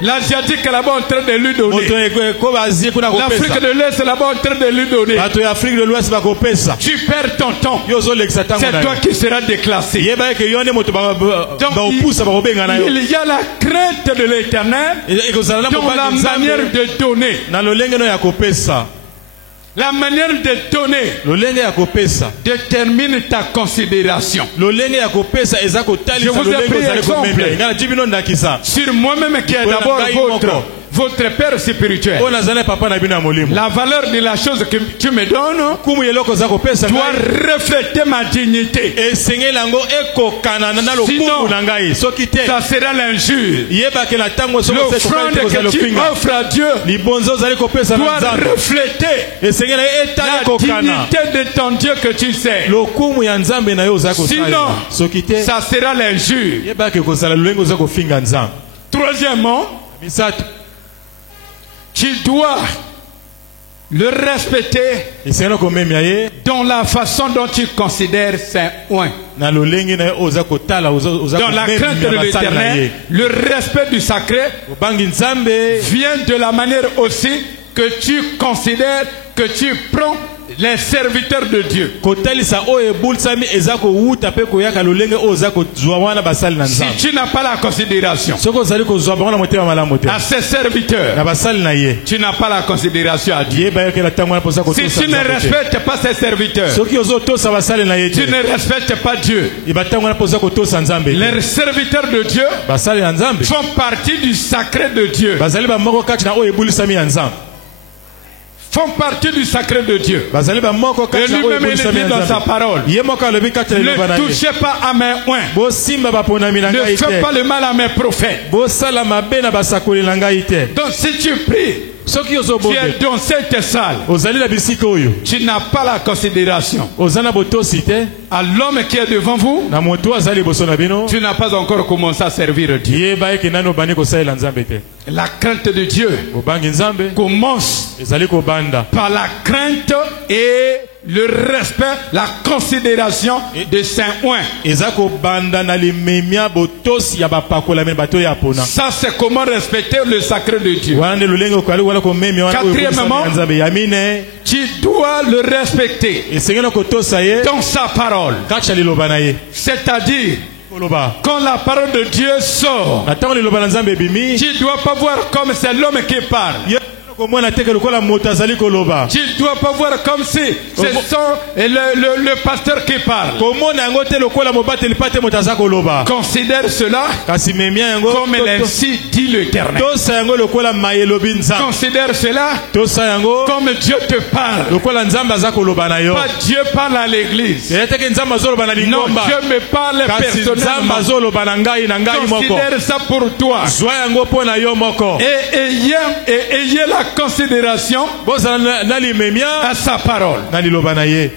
L'Asiatique là-bas en train de lui donner. moto ekoba azie kuna L'Afrique kopesa de l'Est là-bas en train de lui donner. bato ya afrique de l'ouest bakopesa Tu perds ton temps. yo ozolekisa ntango C'est na toi yo qui seras déclassé. yeba eke yo nde moto bakopusa bakobenga na yo Il y a la crainte de l'Éternel ekozala na dans la mobangi manière nzambe de donner. na lolenge no ya kopesa La manière de donner lolenge ya kopesa détermine ta considération. lolenge ya kopesa eza Je kotalisa vous ai lolenge pris ozali exemple. komemela ngana ti bino ndakisa Sur moi-même qui est Voilà, d'abord ngai moko. votre père spirituel. oyo nazali papa na bino ya molimo La valeur de la chose que tu me donnes kumu eloko oza kopesa doit ngai refléter ma dignité. esengeli yango ekokana na lokumu Sinon, na ngai soki te Ça sera l'injure. yebake na ntango soki L'offrande ozali que tu opinga offres à Dieu libonzo ozali kopesa na doit nzambe refléter esengeli etala la ekokana dignité de ton Dieu que tu sais. lokumu ya nzambe na yo oza Sinon, kosalela soki te ça sera l'injure. yebake kozala lolenge oza kofinga nzambe Troisièmement, misato tu dois le respecter esengeli komemia ye dans la façon dont tu considères saint oint. na lolenge na ye oyo oza kotala oza Dans la crainte de komemia basali na ye l'Éternel, le respect du sacré obangi nzambe vient de la manière aussi que tu considères, que tu prends les serviteurs de Dieu. kotalisa oyo ebulisami eza kowuta mpe koyaka lolenge oyo oza kozwa wana basali na Si nzambe tu n'as pas la considération soki ozali kozwa bango na motema malamu te à ces serviteurs, na basali na ye tu n'as pas la considération à Dieu. yeba yoki na ntango wana mposa Si kotosa tu ne nzambe te respectes pas ces serviteurs, soki ozotosa basali na ye tu te ne respectes pas Dieu. yeba ntango wana mposa kotosa nzambe te Les serviteurs de Dieu basali ya nzambe font partie du sacré de Dieu. bazali bamoko kati na oyo ebulisami ya nzambe Font partie du sacré de Dieu. bazali bamoko Et kati na oyo lui-même, il ebulisami dit ya dans sa nzambe parole, ye moko alobi kati na liloba na ne ye touchez pas à mes oints. bosimba baponami na Ne ngai fais te pas le mal à mes prophètes. bosala mabe na basakoli na ngai te Donc si tu pries, soki tu ozobonde es dans cette salle, ozali na bisika oyo tu n'as pas la considération. oza na botosi te À l'homme qui est devant vous, na moto azali liboso na bino tu n'as pas encore commencé à servir Dieu. yeba eke nani obandi kosalela nzambe te La crainte de Dieu obangi nzambe commence ezali kobanda par la crainte et le respect, la considération de saint oint. eza kobanda na limemia botosi ya bapakolami bato ya pona Ça, c'est comment respecter le sacré de Dieu. wana nde lolenge okali wana komemia wana oyo Quatrièmement, ebongisami ya nzambe ya mine Tu dois le respecter esengeli na kotosa ye dans sa parole. kati ya liloba na ye C'est-à-dire, koloba quand la parole de Dieu sort, na ntango liloba na nzambe ebimi tu ne dois pas voir comme c'est l'homme qui parle. ye komona teke lokola moto azali koloba Tu ne dois pas voir comme si c'est le pasteur qui parle. komona yango te lokola mobateli pa te moto aza koloba Considère cela kasi memia yango comme ainsi dit l'Éternel. tosa yango lokola maye elobi nzambe Considère cela tosa yango comme Dieu te parle. lokola nzambe aza koloba na yo Pas Dieu parle à l'église. eya teke nzambe azoloba na Non, lingomba Dieu me parle kasi nzambe personnellement. azoloba na ngai moko Considère ça pour toi. zwa yango mpo na yo moko Et ayez la considération bozala na limemia à sa parole. na liloba na ye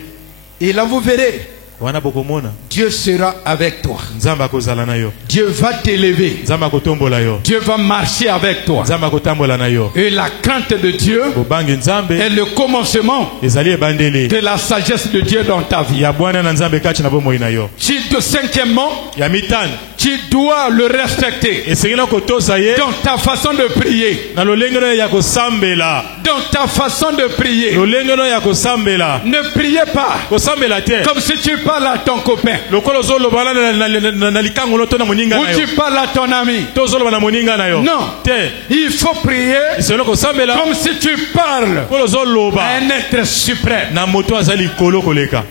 Et là, vous verrez, wana bokomona Dieu sera avec toi. nzambe akozala na yo Dieu va t'élever. nzambe akotombola yo Dieu va marcher avec toi. nzambe akotambola na yo Et la crainte de Dieu bobangi nzambe est le commencement ezali ebandeli de la sagesse de Dieu dans ta vie. ya bwana na nzambe kati na bomoi na yo Cinquièmement, ya mitano tu dois le respecter esengeli na kotosa ye dans ta façon de prier. na lolenge no ya kosambela Dans ta façon de prier. lolenge no ya kosambela Ne priez pas kosambela te comme si tu parles à ton copain. lokola ozoloba na likango no to na moninga Ou na yo tu parles à ton ami. to ozoloba na moninga na yo Non. te Il faut prier esengeli kosambela comme si tu parles lokola à ozoloba un être suprême. na moto aza likolo koleka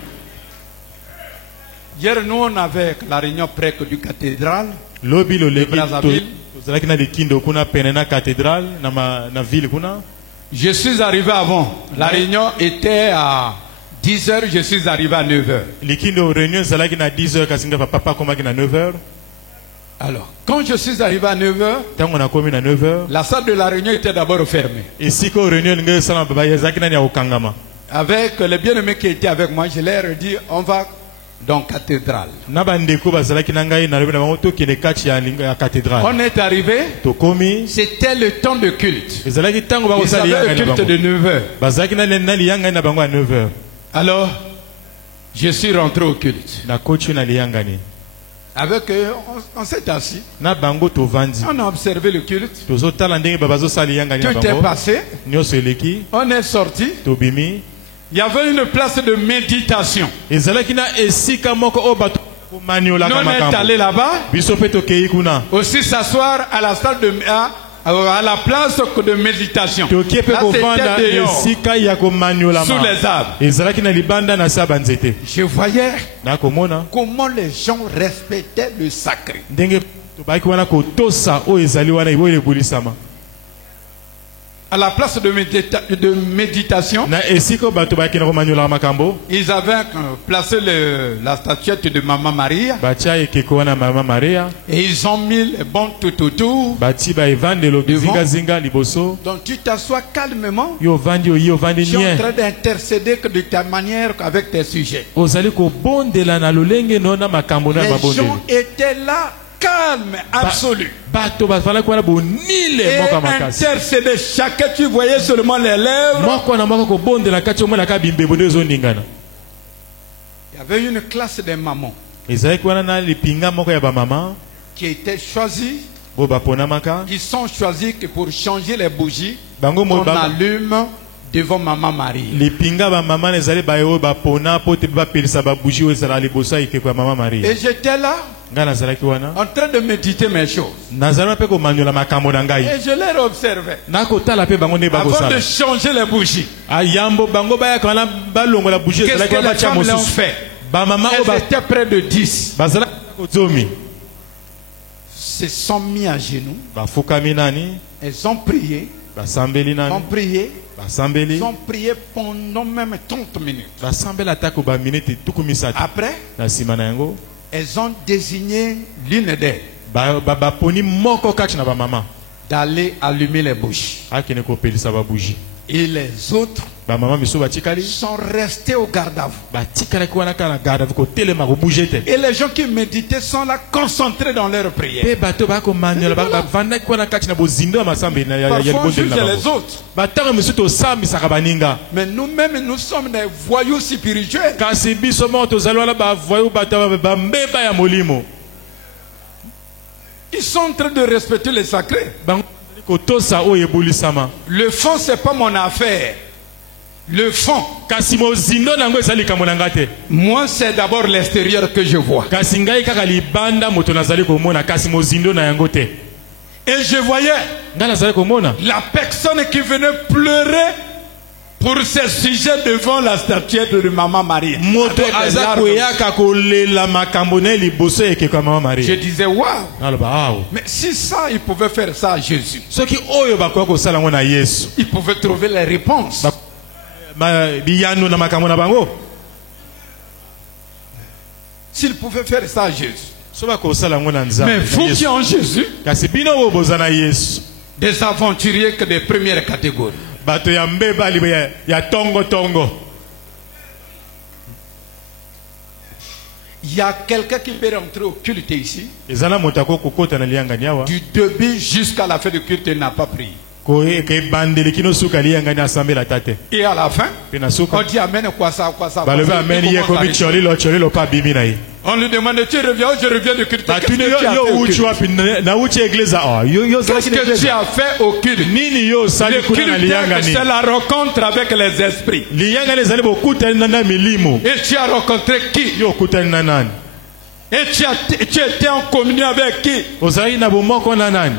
Hier, nous, on avait la réunion près du cathédrale. lobi loleki Brazzaville. tozalaki na likindo kuna pene na cathédrale na ville kuna Je suis arrivé avant. La réunion était à 10h, je suis arrivé à 9h. likindo réunion ezalaki na 10h kasi nga papa akomaki na 9h Alors, quand je suis arrivé à 9h, ntango nakomi na 9h la salle de la réunion était d'abord fermée. esika oyo réunion elingi esalama baba ezalaki nani ya kokangama Avec les bien-aimés qui étaient avec moi, je leur ai dit, on va dans la cathédrale. Na bandeko bazalaki na ngai na lobi na bango tokende kati ya cathédrale. On est arrivé, Tokomi. c'était le temps de culte. Ezalaki tango ba Ils kosala avaient yanga le na culte bango. de 9h. Bazalaki na liyanga na bango à 9h. Alors, je suis rentré au culte. Na kochi na liyanga ni. Avec eux, on s'est assis. Na bango tovandi. On a observé le culte. Tozo tala ndenge babazo sala liyanga ni na Tout est bango. passé. Nyoso eleki. On est sorti. Tobimi. Il y avait une place de méditation. Ezalaki na esika moko o bato komaniola Nous ka on est makambo. allé là-bas. Biso pe tokei kuna. Aussi s'asseoir à la salle de à la place de méditation. Tokie pe Là, kovanda c'était dehors, esika ya komaniola sous les arbres. Ezalaki na libanda na saba nzete. Je voyais Na komona comment les gens respectaient le sacré. ndenge tobaki wana kotosa o ezali wana ibo elebulisama. À la place de méditation, Na esika bato baki na komaniola makambo. ils avaient placé la statuette de Maman Maria Batia ekeko wana mama Maria. et ils ont mis les bons tout autour. Bati ba evandelo Devant. zinga zinga liboso. Donc tu t'assois calmement. Yo vandi Je suis en nien. train d'intercéder que de ta manière avec tes sujets. Ozali kobondela na lolenge nona makambo na Les babondeli. gens étaient là, calmes, absolus. Bato bafala kwa bonile Et moka makasi. intercéder, chacun tu voyais seulement les lèvres. Moko na moko kobondela kati omona ka bimbe bondo ezoningana. Il y avait une classe de mamans Ezali kwa na lipinga moko ya ba mama qui étaient choisies. bo bapona maka. Ils sont choisis que pour changer les bougies Bango mo qu'on ba allume devant Maman Marie. lipinga ba mama ezali ba yo bapona pote ba pelisa ba bougie o ezala liboso ekeko ya mama Maria. Et j'étais là Nga nazalaki wana. en train de méditer mes choses. Nazala pe komaniola makambo na ngai. Et je les observais. Nakotala pe bango ne Avant bakosala. de changer les bougies. Ayambo bango baya kana balongola bougie Qu'est-ce ezalaki que les batia femmes l'ont mosusu. fait? Ba mama o Elles ba étaient près de 10. bazala kozomi. Se sont mis à genoux. Bafukami nani? Elles ont prié. Basambeli Ont nani? prié. Basambeli. Ils ont prié pendant même 30 minutes. Basambeli atako ba minute tukumisatu. Après, Na sima na yango elles ont désigné l'une d'elles ba poni moko kati na ba mama. d'aller allumer les bougies. Akene ko pelisa ba bougie. Et les autres Ba mama miso batikali. sont restés au garde-à-vous. Batikala ko wana kana garde ko telema ko bouger te. Et les gens qui méditaient sont là concentrés dans leur prière. Pe bato ba ko manuela ba vanda ko na kati na bozindo ya masambe na ya Parfois on libondeli juge na les bango. autres. Batanga miso to sambi sakabaninga. Mais nous-mêmes, nous sommes des voyous spirituels. Kasi biso mo tozali wana ba voyo bato ba mbeba ya molimo. Ils sont en train de respecter les sacrés. Bango kotosa o ebulisama. Le fond, c'est pas mon affaire. Le fond, Kasi mozindo nango ezali kambo na ngate. moi, c'est d'abord l'extérieur que je vois. Kasi ngai kaka libanda moto nazali komona kasi mozindo na yango te. Et je voyais Nga nazali komona la personne qui venait pleurer pour ses sujets devant la statuette de Maman Marie. moto Avec les aza larmes. koyaka kolela makambo na liboso ekeko ya mama Je Maria. disais, waouh, Naloba awo. mais si ça, il pouvait faire ça à Jésus, Soki oyo bakoya kosala ngo na Yesu. il pouvait trouver les réponses. Biyano na makambo na bango. S'il pouvait faire ça à Jésus. So bakosala ngo na Mais Nzambe. vous qui en Jésus, Kasi bino oyo boza na Yesu. des aventuriers que des premières catégories. Bato ya mbeba ya tongo tongo. Il y a quelqu'un qui peut rentrer au culte ici. Ezala moto akokokota na liyangani awa. Du début jusqu'à la fin du culte, il n'a pas prié. Ko ebandeli kino suka liyangani asambela tate. Et à la fin, Pe na on suka. dit Amen, quoi ça, quoi ça. Balebe quoi ça. amen Il ye commence à komi rire. cholilo pa bimi na ye. On lui demande, tu reviens, je reviens du culte. Qu'est-ce que Batuni tu as fait yo au uchi culte? wapi na uchi eglise ah yo zala Qu'est-ce que tu as fait au culte? nini yo sali Le kuna na culte, liyangani. c'est la rencontre avec les esprits. Liyangani ezali bokutani na milimo. Et tu as rencontré qui? Yo kutani na nani? Et tu étais en communion avec qui? Ozali na bomoko na nani?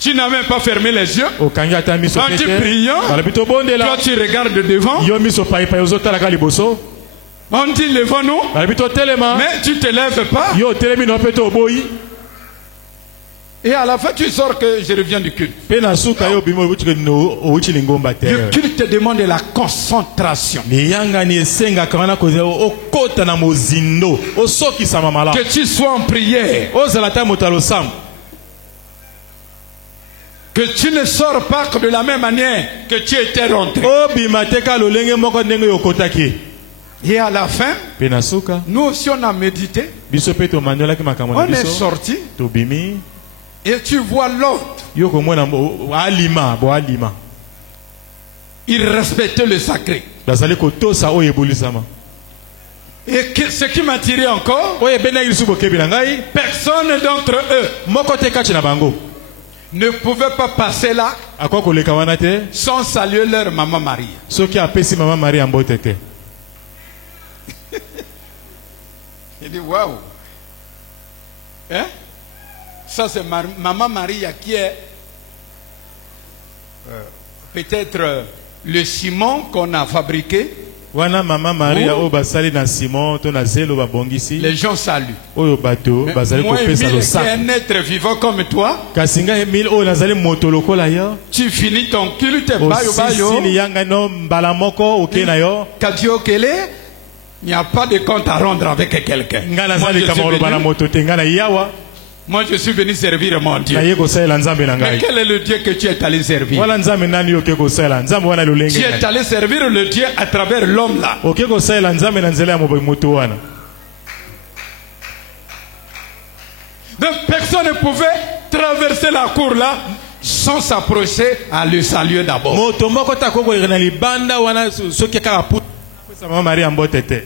Tu n'as même pas fermé les yeux. Okangi ata miso Quand tu pete. prions, Balobi tobondela. toi tu regardes devant. Yo miso pai ozotalaka liboso. On dit levons-nous, Balobi totelema. mais tu te lèves pas. Yo telemi no pete oboyi. Et à la fin, tu sors que je reviens du culte. Pe na suka yo bimo uchi no uchi lingomba te. Le culte te demande la concentration. Liyangani esengaka wana koza okota na mozindo. Osokisa mamala. Que tu sois en prière. Ozala ta moto alosam. Que tu ne sors pas de la même manière que tu étais rentré. Obima te ka lolenge moko ndenge yokotaki. Et à la fin, Pe na suka, nous aussi on a médité, biso pe to mandola ki makambo na on est biso. sorti, To bimi, et tu vois l'autre. yo ko mona alima, bo alima. Il respectait le sacré. Bazali ko tosa oyo ebolisama. Et ce qui m'a tiré encore, Oyo bena ilisu bokebi na ngai, personne d'entre eux moko te kati na bango. ne pouvait pas passer là Akwa koleka wana te, sans saluer leur maman Marie. soki apesi mama Marie mbote te. Il dit waouh. Hein? Ça c'est maman Marie qui est peut-être le ciment qu'on a fabriqué. Wana mama Maria o basali na Simon to na zelo babongisi. Les gens saluent. Oyo bato bazali Moi, ko pesa Emile, lo qui est sac. un être vivant comme toi, Kasinga Emile oyo nazali moto lokola yo. tu finis ton culte, bayo bayo. Osili yanga no mbala moko oke na yo. Kadio Kele, il n'y a pas de compte à rendre avec quelqu'un. Nga nazali kamoro bana moto te nga na yawa. Moi, je suis venu servir mon Dieu. Na ye ko sala nzambe na Mais ngai. quel est le Dieu que tu es allé servir? Wala nzambe nani yo ke ko sala nzambe wana lolenge. Tu es allé servir le Dieu à travers l'homme là. Oke ko sala nzambe na nzela ya moto wana. Donc personne ne pouvait traverser la cour là sans s'approcher à le saluer d'abord. Moto moko ta koko na libanda wana soki kaka pu. Pesa mama Maria mbote te.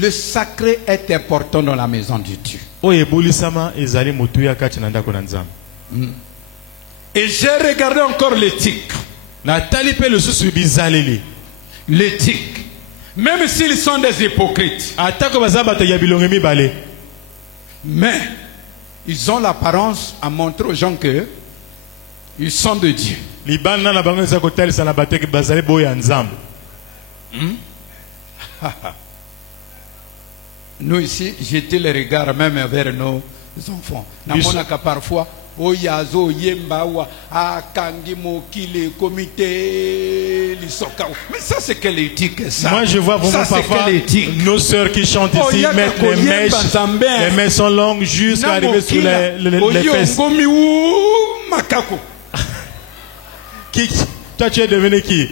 Le sacré est important dans la maison de Dieu. Oyo ebolisama ezali motu ya kati na ndako na nzambe. Et j'ai regardé encore l'éthique. Natali pe lisusu bizaleli. L'éthique. Même s'ils sont des hypocrites. Atako baza bato ya bilonge mibale. Mais ils ont l'apparence à montrer aux gens que ils sont de Dieu. Libanda na bango za kotalisa na bato ke bazali boya nzambe. Nous ici, jeter le regard même vers nos enfants. Namonaka parfois, oyazo yemba wa akangi mokile comité lisoka. Mais ça c'est quelle éthique ça? Moi je vois vraiment ça, parfois nos sœurs qui chantent ici mettent les mèches sont longues jusqu'à arriver sur les fesses. Qui, toi tu es devenu qui?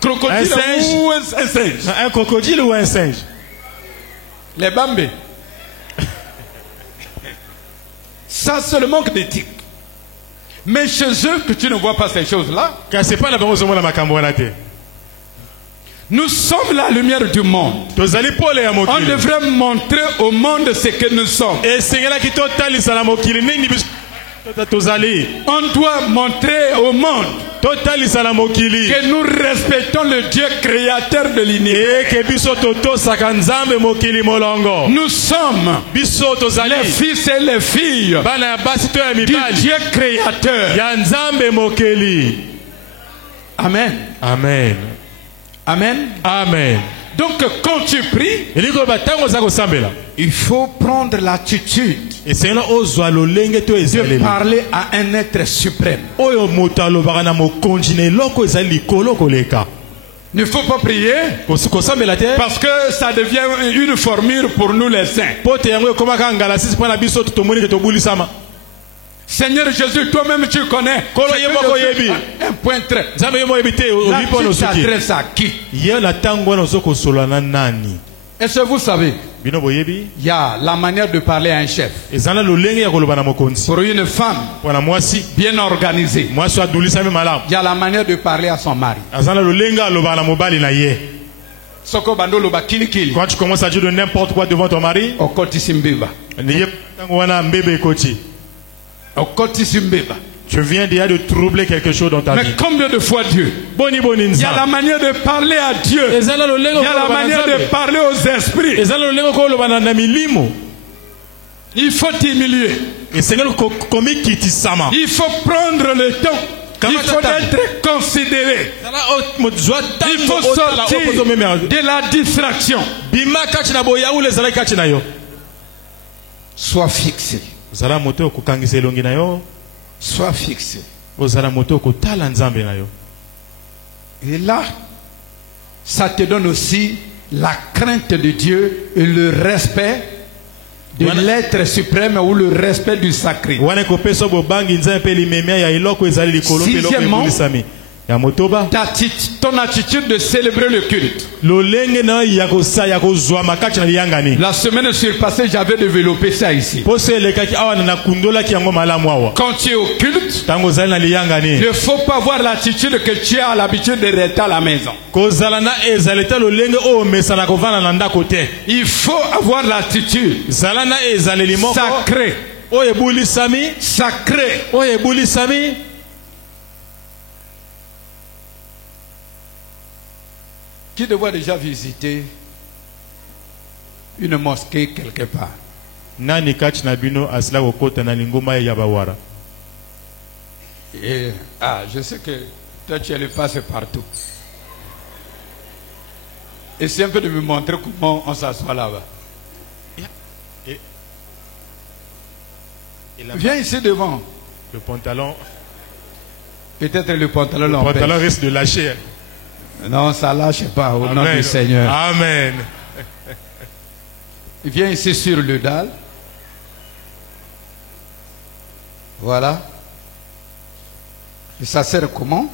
Crocodile ou un singe? Un crocodile ou un singe? Les bambés. Ça c'est le manque d'éthique. Mais chez eux que tu ne vois pas ces choses-là. Car c'est pas la bonne chose la nous sommes la lumière du monde. On devrait montrer au monde ce que nous sommes. On doit montrer au monde que nous respectons le Dieu créateur de l'univers. Nous sommes les fils et les filles du Dieu créateur. Amen. Amen. Amen. Amen. Donc quand tu pries, il faut prendre l'attitude de parler à un être suprême. Il ne faut pas prier parce que ça devient une formule pour nous les saints. Seigneur Jésus, toi-même tu connais. Un point très. Là, tu t'adresses à qui? Est-ce que vous savez? Il y a la manière de parler à un chef. Pour une femme bien organisée, il y a la manière de parler à son mari. Quand tu commences à dire de n'importe quoi devant ton mari, tu viens déjà de troubler quelque chose dans ta vie. Mais combien de fois Dieu? Il y a la manière de parler à Dieu. Il y a la manière de parler aux esprits. Il faut t'humilier. Il faut prendre le temps. Il faut être considéré. Il faut sortir de la distraction. Sois fixé. Sois fixé. Et là, ça te donne aussi la crainte de Dieu et le respect de l'être suprême ou le respect du sacré. Sixièmement, ya motoba ton attitude de célébrer le culte. lolenge na ya kozwa makati na liyangani. La semaine surpassée, j'avais développé ça ici. Pose elekaki awa na kundola ki yango malamu awa. Quand tu es au culte, Tango zali na liyangani. il ne faut pas avoir l'attitude que tu as l'habitude de rester à la maison. Kozala na ezaleta lolenge o mesana kovana na ndako te. Il faut avoir l'attitude Zala na ezaleli moko sacrée. o ebulisami. Sacrée. O ebulisami. Qui devrait déjà visiter une mosquée quelque part? Nani kati na bino asila kokota na lingoma ya bawara. Et, je sais que toi tu le passes partout. Essaye un peu de me montrer comment on s'assoit là-bas. Viens ici devant. Le pantalon Peut-être le pantalon l'empêche. risque de lâcher. Non, ça lâche pas au nom du Seigneur. Amen. Viens ici sur le dalle. Voilà. Et ça sert comment?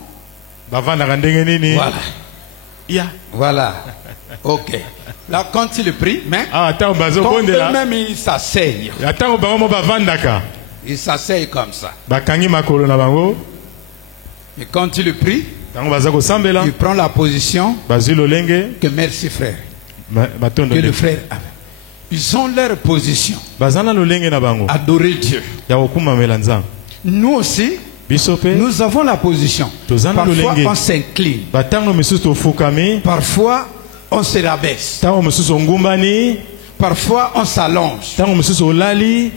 Bavanda ndenge nini? Voilà. Ya. Voilà. Ok. Là, quand il prie, mais Attends, bazo quand bondela. eux-mêmes ils s'asseyent. Attends, bango bavandaka. Ils s'asseyent comme ça. Bakangi makolo na bango. Et quand il prie, Tango bazako sambela. il prend la position Bazi lolenge. que merci frère. Batondo. Que le frère a. Ils ont leur position. Bazana lolenge na bango. Adorer Dieu. Ya kokuma melanza. Nous aussi, Bisope. nous avons la position. Tozana Parfois, lolenge. on s'incline. Batango misusu tofukami. Parfois, on se rabaisse. Tango misusu ngumbani. Parfois, on s'allonge. Tango misusu olali.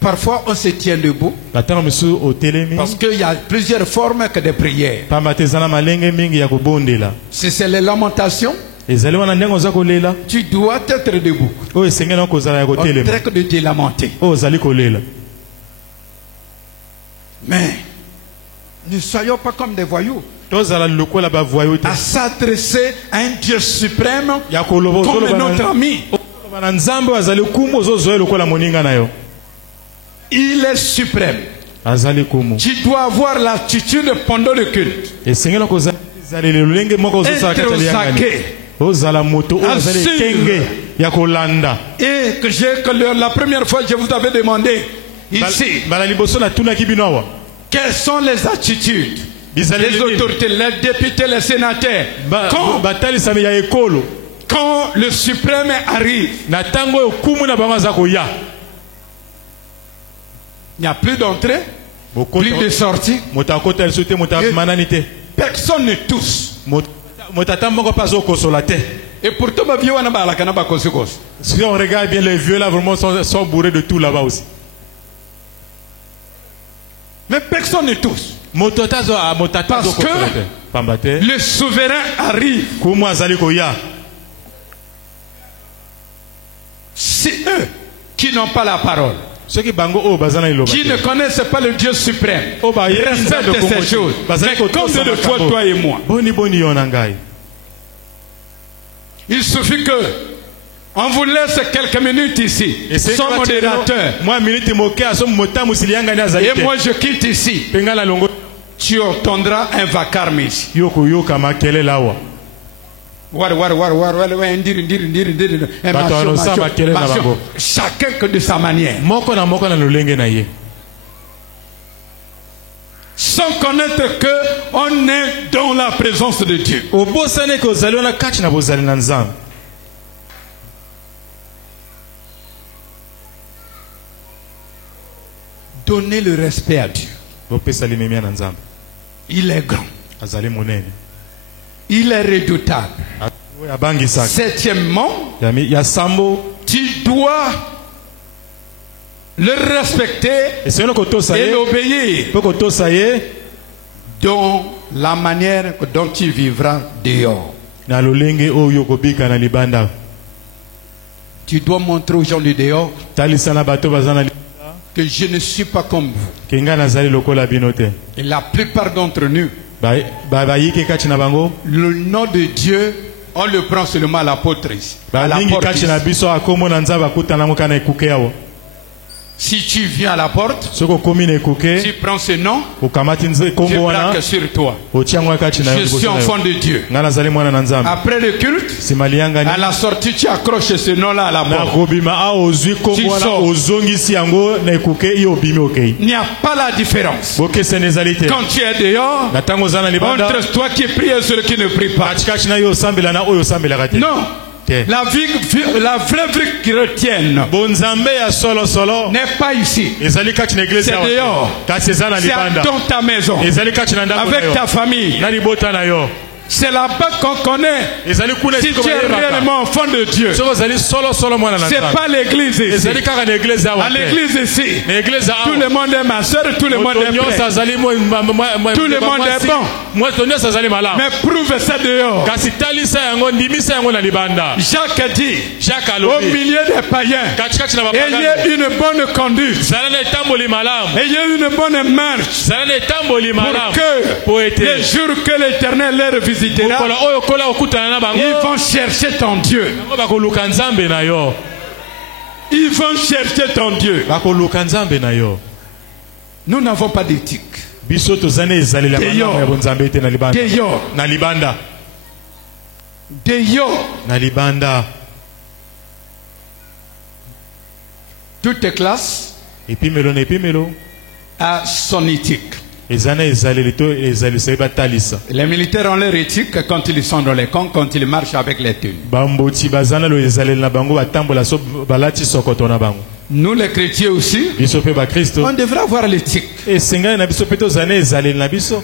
Parfois, on se tient debout. Batango misusu otelemi. Parce qu'il y a plusieurs formes que de prières. Pamatezana malenge mingi ya kobondela. Si c'est les lamentations, Ezali wana ndengo za kolela. tu dois être debout. O esengela kozala ya On kotelema. traite de te lamenter. O zali kolela. Mais ne soyons pas comme des voyous. Tozala lokola ba voyou te. À s'adresser à un Dieu suprême Ya kolobo comme notre ami. Bana nzambe azali kumu ozozoe lokola moninga na yo. Il est suprême. Azali kumu. Tu dois avoir l'attitude pendant le culte. Esengela kozala zali lolenge moko ozosala Être au kati ya ngani. saké. Ozala moto o azali Assure. kenge ya kolanda. Et que la première fois je vous avais demandé ici, Bala liboso na tuna kibino awa. quelles sont les attitudes des autorités, les députés, les sénateurs. Batalisami ya ekolo. Quand le suprême arrive, Na tango yo kumu na bango azako ya. il n'y a plus d'entrée, plus de sortie. Motakota soute motamananite. Personne ne touche. Motatamboko pas au consolate. Et pourtant, ma vie, on a la canaba conséquence. Si on regarde bien, les vieux là vraiment sont bourrés de tout là-bas aussi. Mais personne ne touche. Parce que le souverain arrive. C'est eux qui n'ont pas la parole, qui ne connaissent pas le Dieu suprême, respectent ces choses. Mais combien de fois toi et moi? Il suffit que on vous laisse quelques minutes ici, sans modérateur. Et moi je quitte ici. Tu entendras un vacarme ici. Chacun de sa manière. Sans connaître que on est dans la présence de Dieu. Donnez le respect à Dieu. Il est grand. Il est redoutable. Septièmement, tu dois le respecter et l'obéir dans la manière dont tu vivras dehors. Tu dois montrer aux gens du dehors que je ne suis pas comme vous. Et la plupart d'entre nous, le nom de Dieu, on le prend seulement à l'apôtre ici. Si tu viens à la porte, soko komi na ekuke tu prends ce nom, okamati je kombo wana braque sur toi. otia yango kati na Je suis enfant de Dieu. nga nazali mwana na nzambe Après le culte, nsima liyangani à la sortie, tu accroches ce nom-là à la na porte. kobima awa ozwi kombo wana sors. ozongisi yango na ekuke iyo obimi okei Il n'y a pas la différence. bokeseni ezali te Quand tu es dehors, na ntango oza na libanda entre toi qui prie et celui qui ne prie pas. katikati na yo osambela na oyo osambelaka te Non. te La vraie vie chrétienne bonzambe ya solosolo n'est pas ici. ezali kati na eglise C'est awa te. dehors. kasi eza na C'est libanda dans ta maison. ezali kati na ndako na Avec ta yo famille. na libota na yo C'est là-bas qu'on connaît ezali kuna si esiko tu es bayebaka réellement enfant de Dieu. soki ozali solosolo mwana na C'est nzambe pas l'église ici. ezali kaka na eglise awa À te l'église ici, na eglise tout le monde est ma soeur, tout le monde moto est nyonso prêt. azali Tout le monde est bon. moto nyonso azali malamu Mais prouve ça dehors. kasi talisa yango ndimisa yango na libanda Jacques dit, jacques au alobi milieu des païens, katikati na bapagano ayez une bonne conduite, zala na etamboli malamu ayez une bonne marche, zala na etamboli pour malamu que po ete les jours que l'Éternel les visitera, mokolo oyo kola okutana na bango ils vont chercher ton Dieu. bango bakoluka nzambe na yo Ils vont chercher ton Dieu. bakoluka nzambe na yo Nous n'avons pas d'éthique. biso tozali ezaleli ya Dehors. malamu ya bonzambe te na libanda Dehors. na libanda Dehors. na libanda Toute classe epimelo na epimelo a son éthique. eza na ezaleli to ezaliseli batalisa Les militaires ont leur éthique quand ils sont dans les camps, quand ils marchent avec les tenues. bamboti baza na lo ezaleli na bango batambola so balati sokoto na bango Nous les chrétiens aussi, biso mpe bakristo on devrait avoir l'éthique. esengani na biso mpe tozala na ezaleli na biso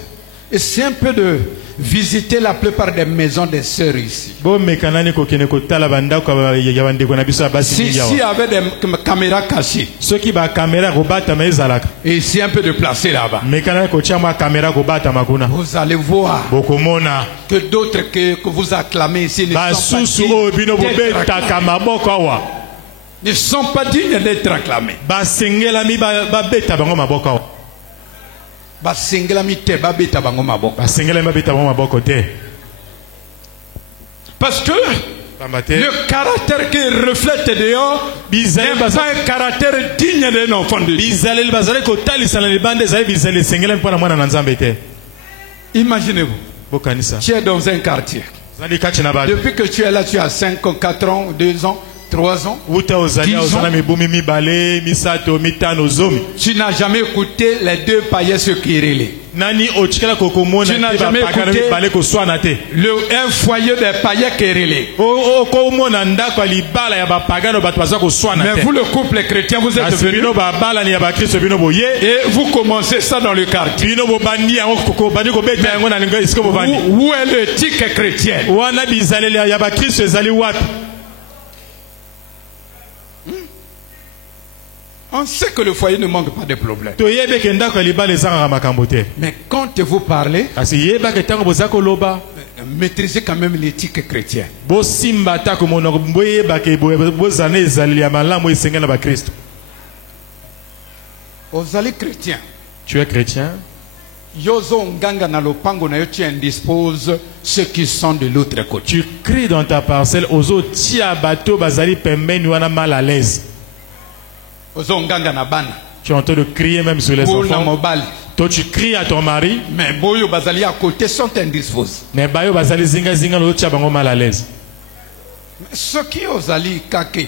Et c'est un peu de visiter la plupart des maisons des sœurs ici. bomeka nani kokende kotala bandako ya bandeko na biso ya basi Si, mingi si awa avait des caméras cachées, soki bakamera kobatama ezalaka et ici un peu de placer là-bas, meka nani kotia mwa kamera kobatama kuna vous allez voir bokomona que d'autres que vous acclamez ici ne sont basusu pas oyo bino dignes d'être bobetaka acclamés. maboko awa Ne sont pas dignes d'être acclamés. basengelami babeta bango maboko awa Basengelami te babeta bango maboko. basengelami babeta bango maboko te Parce que pamba te le caractère qu'ils reflètent dehors bizaleli n'est pas un caractère digne d'un enfant de Dieu. bizaleli bazali kotalisa na libanda ezali bizaleli esengelami mpo na mwana na nzambe te Imaginez-vous, bokanisa tu es dans un quartier. ozali kati na bato Depuis que tu es là, tu as 5 ans, 4 ans, 2 ans, 3 ans. uta ozali 10 ozala ans. mibumi mibale misato mitano zomi Tu n'as jamais écouté les deux païens se quereller. nani otikala kokomona Tu n'as te jamais bapakana écouté mibale koswana te Un foyer des païens quereller. okomona ndako ya libala ya bapagano bato baza koswana Mais te vous, le couple chrétien, vous êtes kasi venus bino babalani ya bakristo bino boye et vous commencez ça dans le quartier. bino bobandi yango bandi kobeta yango na linga esika bobandi Où est l'éthique chrétienne? wana bizaleli ya bakristo ezali wapi On sait que le foyer ne manque pas de problèmes. toyebi eke ndako ya libala ezangaka makambo te Mais quand vous parlez, kasi yebaka ntango boza koloba maîtrisez quand même l'éthique chrétienne. bosimba atako monoko boyebaka bozala na ezaleli ya malamu esengeli na bakristo Ozali chrétien. tu es chrétien Yozo nganga na lopango na yo, tu indisposes ceux qui sont de l'autre côté. tu cries dans ta parcelle ozotia bato bazali pembeni wana mal à l'aise Ozo nganga na bana. tu es en train de crier même sur les Pour na enfants mobile. toi tu cries à ton mari Mais boyo bazali à côté sont indisposés. mais bayo bazali zinga ozotia bango mal à l'aise Ce qui ozali kake.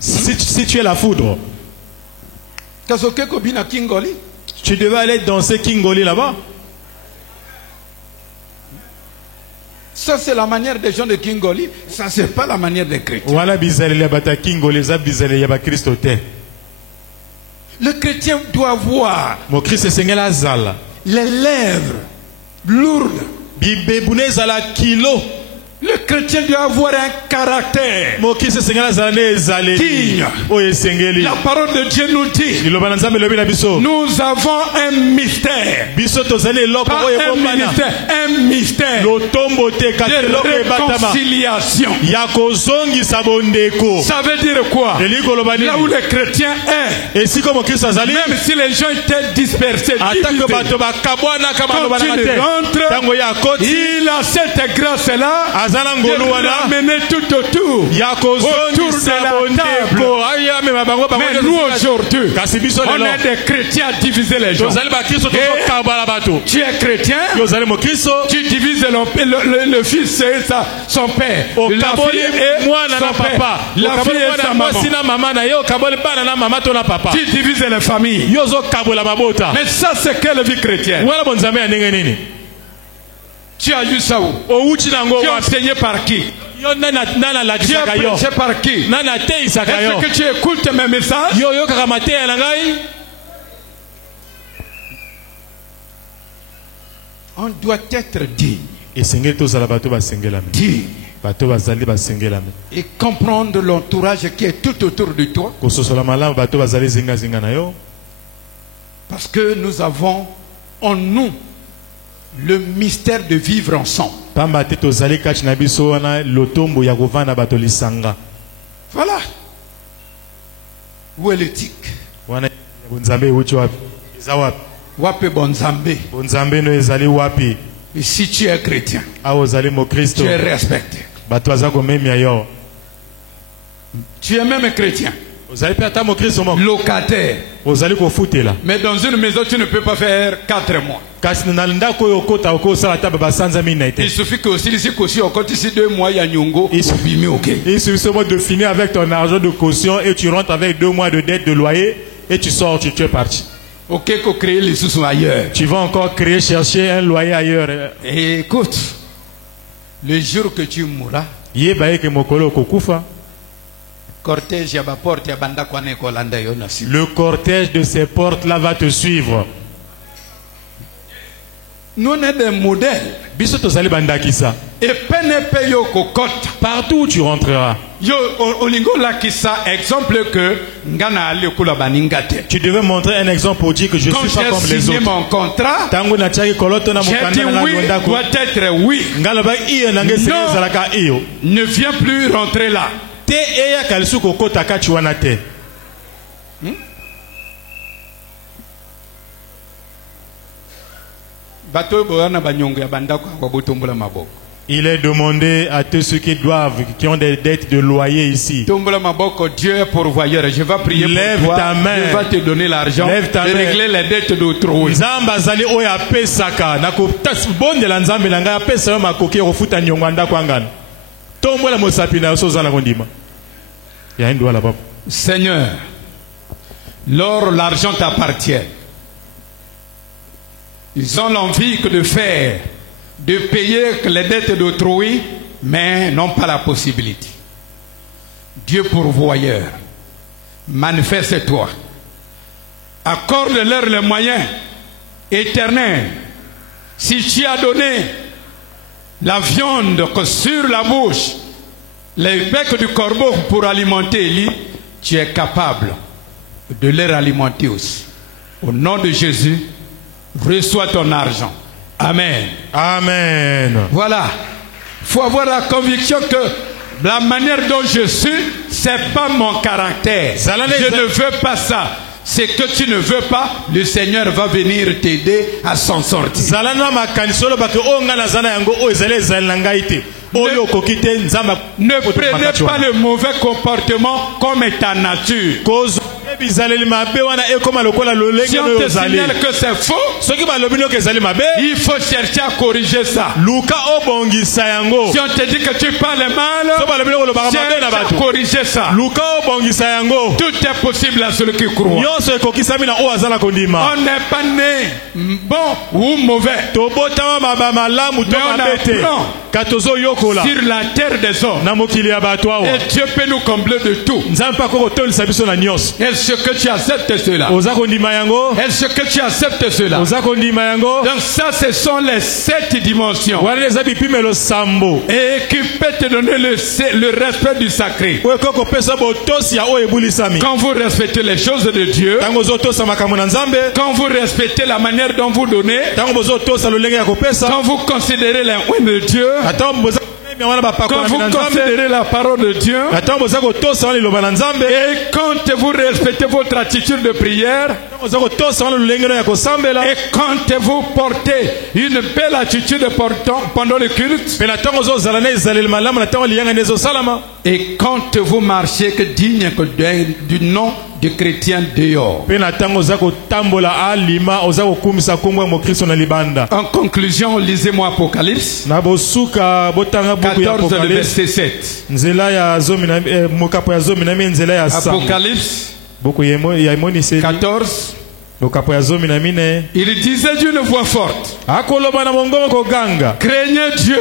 si tu es la foudre Kazoke ko bina kingoli. tu devais aller danser Kingoli là-bas Ça c'est la manière des gens de Kingoli. Ça c'est pas la manière des chrétiens. wana bizaleli ya bata Kingoli eza bizaleli ya bakristo te Le chrétien doit voir mokristo esengeli azala les lèvres lourdes. bibebuna ezala kilo Le chrétien doit avoir un caractère. mokristo esengeli azala na ezaleli Digne. oyo esengeli La parole de Dieu nous dit, liloba na nzambe elobi na biso nous avons un mystère. biso tozali eloko Pas oyo un ekobana ministère, un mystère. lotombo sombo te de kateloko ebatama réconciliation. ya kozongisa bondeko. Ça veut dire quoi? Là où les chrétiens est, Et si comme Christ azali, même si les gens étaient dispersés, divisés, quand il rentre, il a cette grâce-là, de ramener tout autour de la table. Mais nous aujourd'hui, on est des chrétiens à diviser les gens. Et tu es chrétien, tu divises le fils et son père, la fille et son père, la fille et sa maman. Tu divises les familles. Mais ça, c'est quelle vie chrétienne? Tu as eu ça où? Tu as enseigné par qui? Tu as prêché par qui? Est-ce que tu écoutes mes messages? On doit être digne. Digne. Et comprendre l'entourage qui est tout autour de toi. Parce que nous avons en nous le mystère de vivre ensemble. Voilà. Où est l'éthique? Wape bonzambe. Et si tu es chrétien, tu es respecté. Tu es même chrétien. Locataire. Mais dans une maison, tu ne peux pas faire 4 mois. Il suffit que si on compte ici 2 mois, il y a Nyongo. Il suffit seulement de finir avec ton argent de caution et tu rentres avec 2 mois de dette de loyer et tu sors, tu es parti. Ok, qu'on crée les sous ailleurs. Tu vas encore chercher un loyer ailleurs. Et écoute, le jour que tu mourras, le cortège de ces portes-là va te suivre. Nous sommes des modèles. Et partout où tu rentreras, tu devais montrer un exemple pour dire que je ne suis pas comme les autres. Mon contrat, j'ai dit oui, doit être oui. Non, ne viens plus rentrer là. Il est demandé à tous ceux qui ont des dettes de loyer ici. Dieu est pourvoyeur. Je vais prier lève pour toi. ta main. Je vais te donner l'argent et régler les dettes d'autrui. Seigneur, l'or, l'argent t'appartient. Ils ont l'envie que de faire, de payer les dettes d'autrui, mais n'ont pas la possibilité. Dieu pourvoyeur, manifeste-toi. Accorde-leur les moyens éternels. Si tu as donné la viande sur la bouche, les becs du corbeau pour alimenter Élie, tu es capable de les alimenter aussi. Au nom de Jésus, reçois ton argent. Amen. Amen. Voilà. Il faut avoir la conviction que la manière dont je suis, c'est pas mon caractère. Je ne veux pas ça. C'est que tu ne veux pas, le Seigneur va venir t'aider à s'en sortir. Ne prenez pas le mauvais comportement comme ta nature. Si on te signale que c'est faux, il faut chercher à corriger ça. Si on te dit que tu parles mal, cherche à corriger ça. Tout est possible à celui qui croit. On n'est pas né bon ou mauvais, mais on apprend sur la terre des hommes. Et Dieu peut nous combler de tout. Et Est-ce que tu acceptes cela? oza kondima yango Est-ce que tu acceptes cela? oza kondima yango Donc ça, ce sont les 7 dimensions. wana eza bipimelo sambo Et qui peut te donner le respect du sacré. oyo ekoki kopesa botosi ya oyo ebulisami Quand vous respectez les choses de Dieu, ntango ozotosa makambo na nzambe quand vous respectez la manière dont vous donnez, ntango bozotosa lolenge ya kopesa quand vous considérez les moyens de Dieu, ata boza komemia wana quand bapakolami vous na nzambe considérez la parole de Dieu, ata boza kotosa wana liloba na nzambe et quand vous respectez votre attitude de prière, ntango boza kotosa wana lolenge no ya kosambela et quand vous portez une belle attitude pendant le culte, mpe na ntango ozozala na ezaleli malamu na ntango liyanga nde ezosalama et quand vous marchez que digne du nom du chrétien dehors. mpe na ntango oza kotambola alima oza kokumisa kombo ya mokristo na libanda. En conclusion, lisez-moi Apocalypse na bosuka botanga buku ya 14, le Apocalypse verset 7. nzela ya zomi na mokapo ya zomi na mi nzela ya sambo Apocalypse buku ya emoniseli 14, mokapo ya zomi na mine il disait d'une voix forte, akoloba na mongongo koganga craignez Dieu,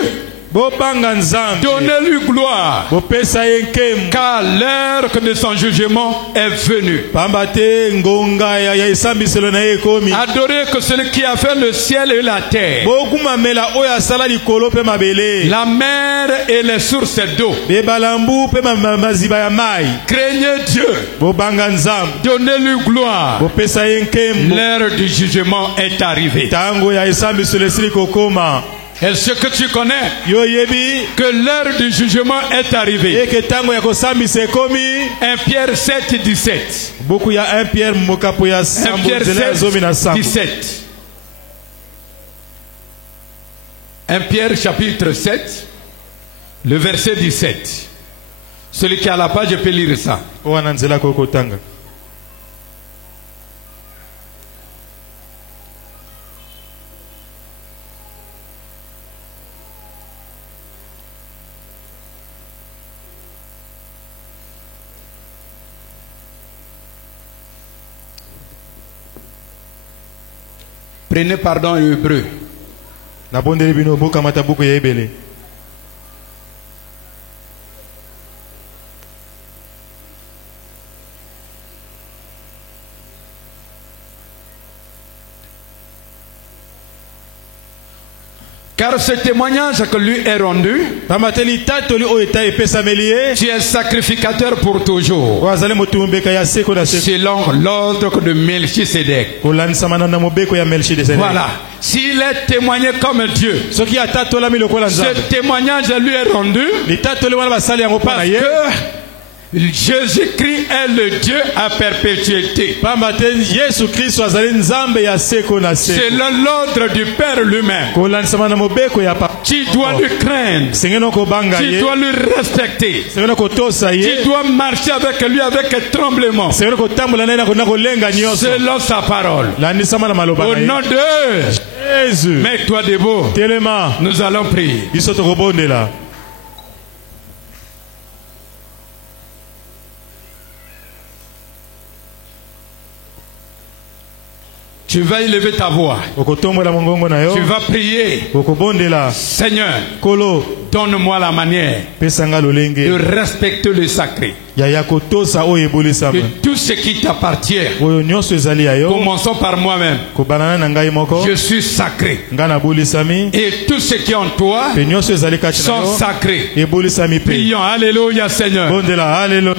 bobanga nzambe donnez-lui gloire, bopesa ye nkembo car l'heure de son jugement est venue. pamba te ngonga ya esambiselo na ye ekomi Adorez que celui qui a fait le ciel et la terre, bokumamela oyo asala likolo mpe mabele la mer et les sources d'eau. bebalambu mpe maziba ya mai Craignez Dieu, bobanga nzambe donnez-lui gloire. bopesa ye nkembo L'heure du jugement est arrivée. ntango ya esambiselo esili kokoma. Est-ce que tu connais yo yebi que l'heure du jugement est arrivée? eke ntango ya kosambisa ekomi 1 Pierre 7, 17. buku ya 1 Pierre mokapo ya 1 sambo Pierre nzela ya 7, zomi na sambo 17. 1 Pierre chapitre 7, le verset 17. Celui qui a la page peut lire ça. wana nzela kokotanga. Prenez pardon hébreu. nabondeli bino bokamata buku ya ebele. Car ce témoignage que lui est rendu, pamba te litatoli oyo eta epesameli ye tu es sacrificateur pour toujours, oyo azali motumbeka ya seko na seko selon l'ordre de Melchisedec. kolandisamana na mobeko ya melchisedek. Voilà. S'il est témoigné comme Dieu, soki atatolami lokola nzambe ce témoignage lui est rendu litatoli wana basali yango mpo na parce ye que Jésus-Christ est le Dieu à perpétuité. pamba te yesu kristo azali nzambe ya seko na seko Selon l'ordre du Père lui-même. kolandisama na mobeko ya papa. Tu dois lui craindre. sengeno kobanga Tu ye dois lui respecter. sengeno kotosa Tu ye dois marcher avec lui avec tremblement. sengeno kotambola naye na kolenga nyonso Selon sa parole. landisama na maloba Au na ye. nom de Jésus mets-toi debout. telema Nous allons prier. biso tokobondela. Tu vas élever ta voix. okotombola mongongo na Tu yo vas prier. okobondela. Seigneur, kolo donne-moi la manière pesanga de lolenge respecter le sacré. ya kotosa oyo ebolisama De tout ce qui t'appartient. oyo nyonso ezali ya yo. Commençons par moi-même. kobanana na ngai moko Je suis sacré. ngai nabolisami Et tout ce qui est en toi mpe nyonso ezali kati na sont yo sacrés. ebolisami mpe. Prions. Alléluia, Seigneur. bondela haleluya.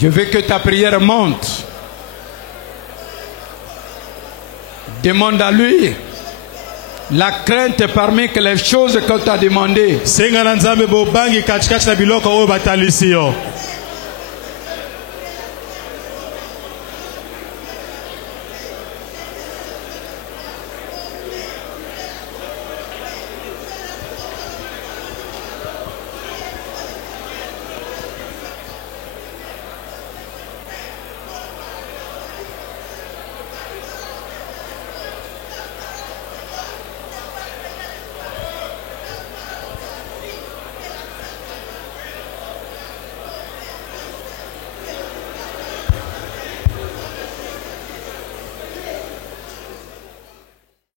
Je veux que ta prière monte. Demande à lui la crainte parmi que les choses qu'on t'a demandées. Senga na Nzambe bobangi katikati na biloko oyo batalisi yo.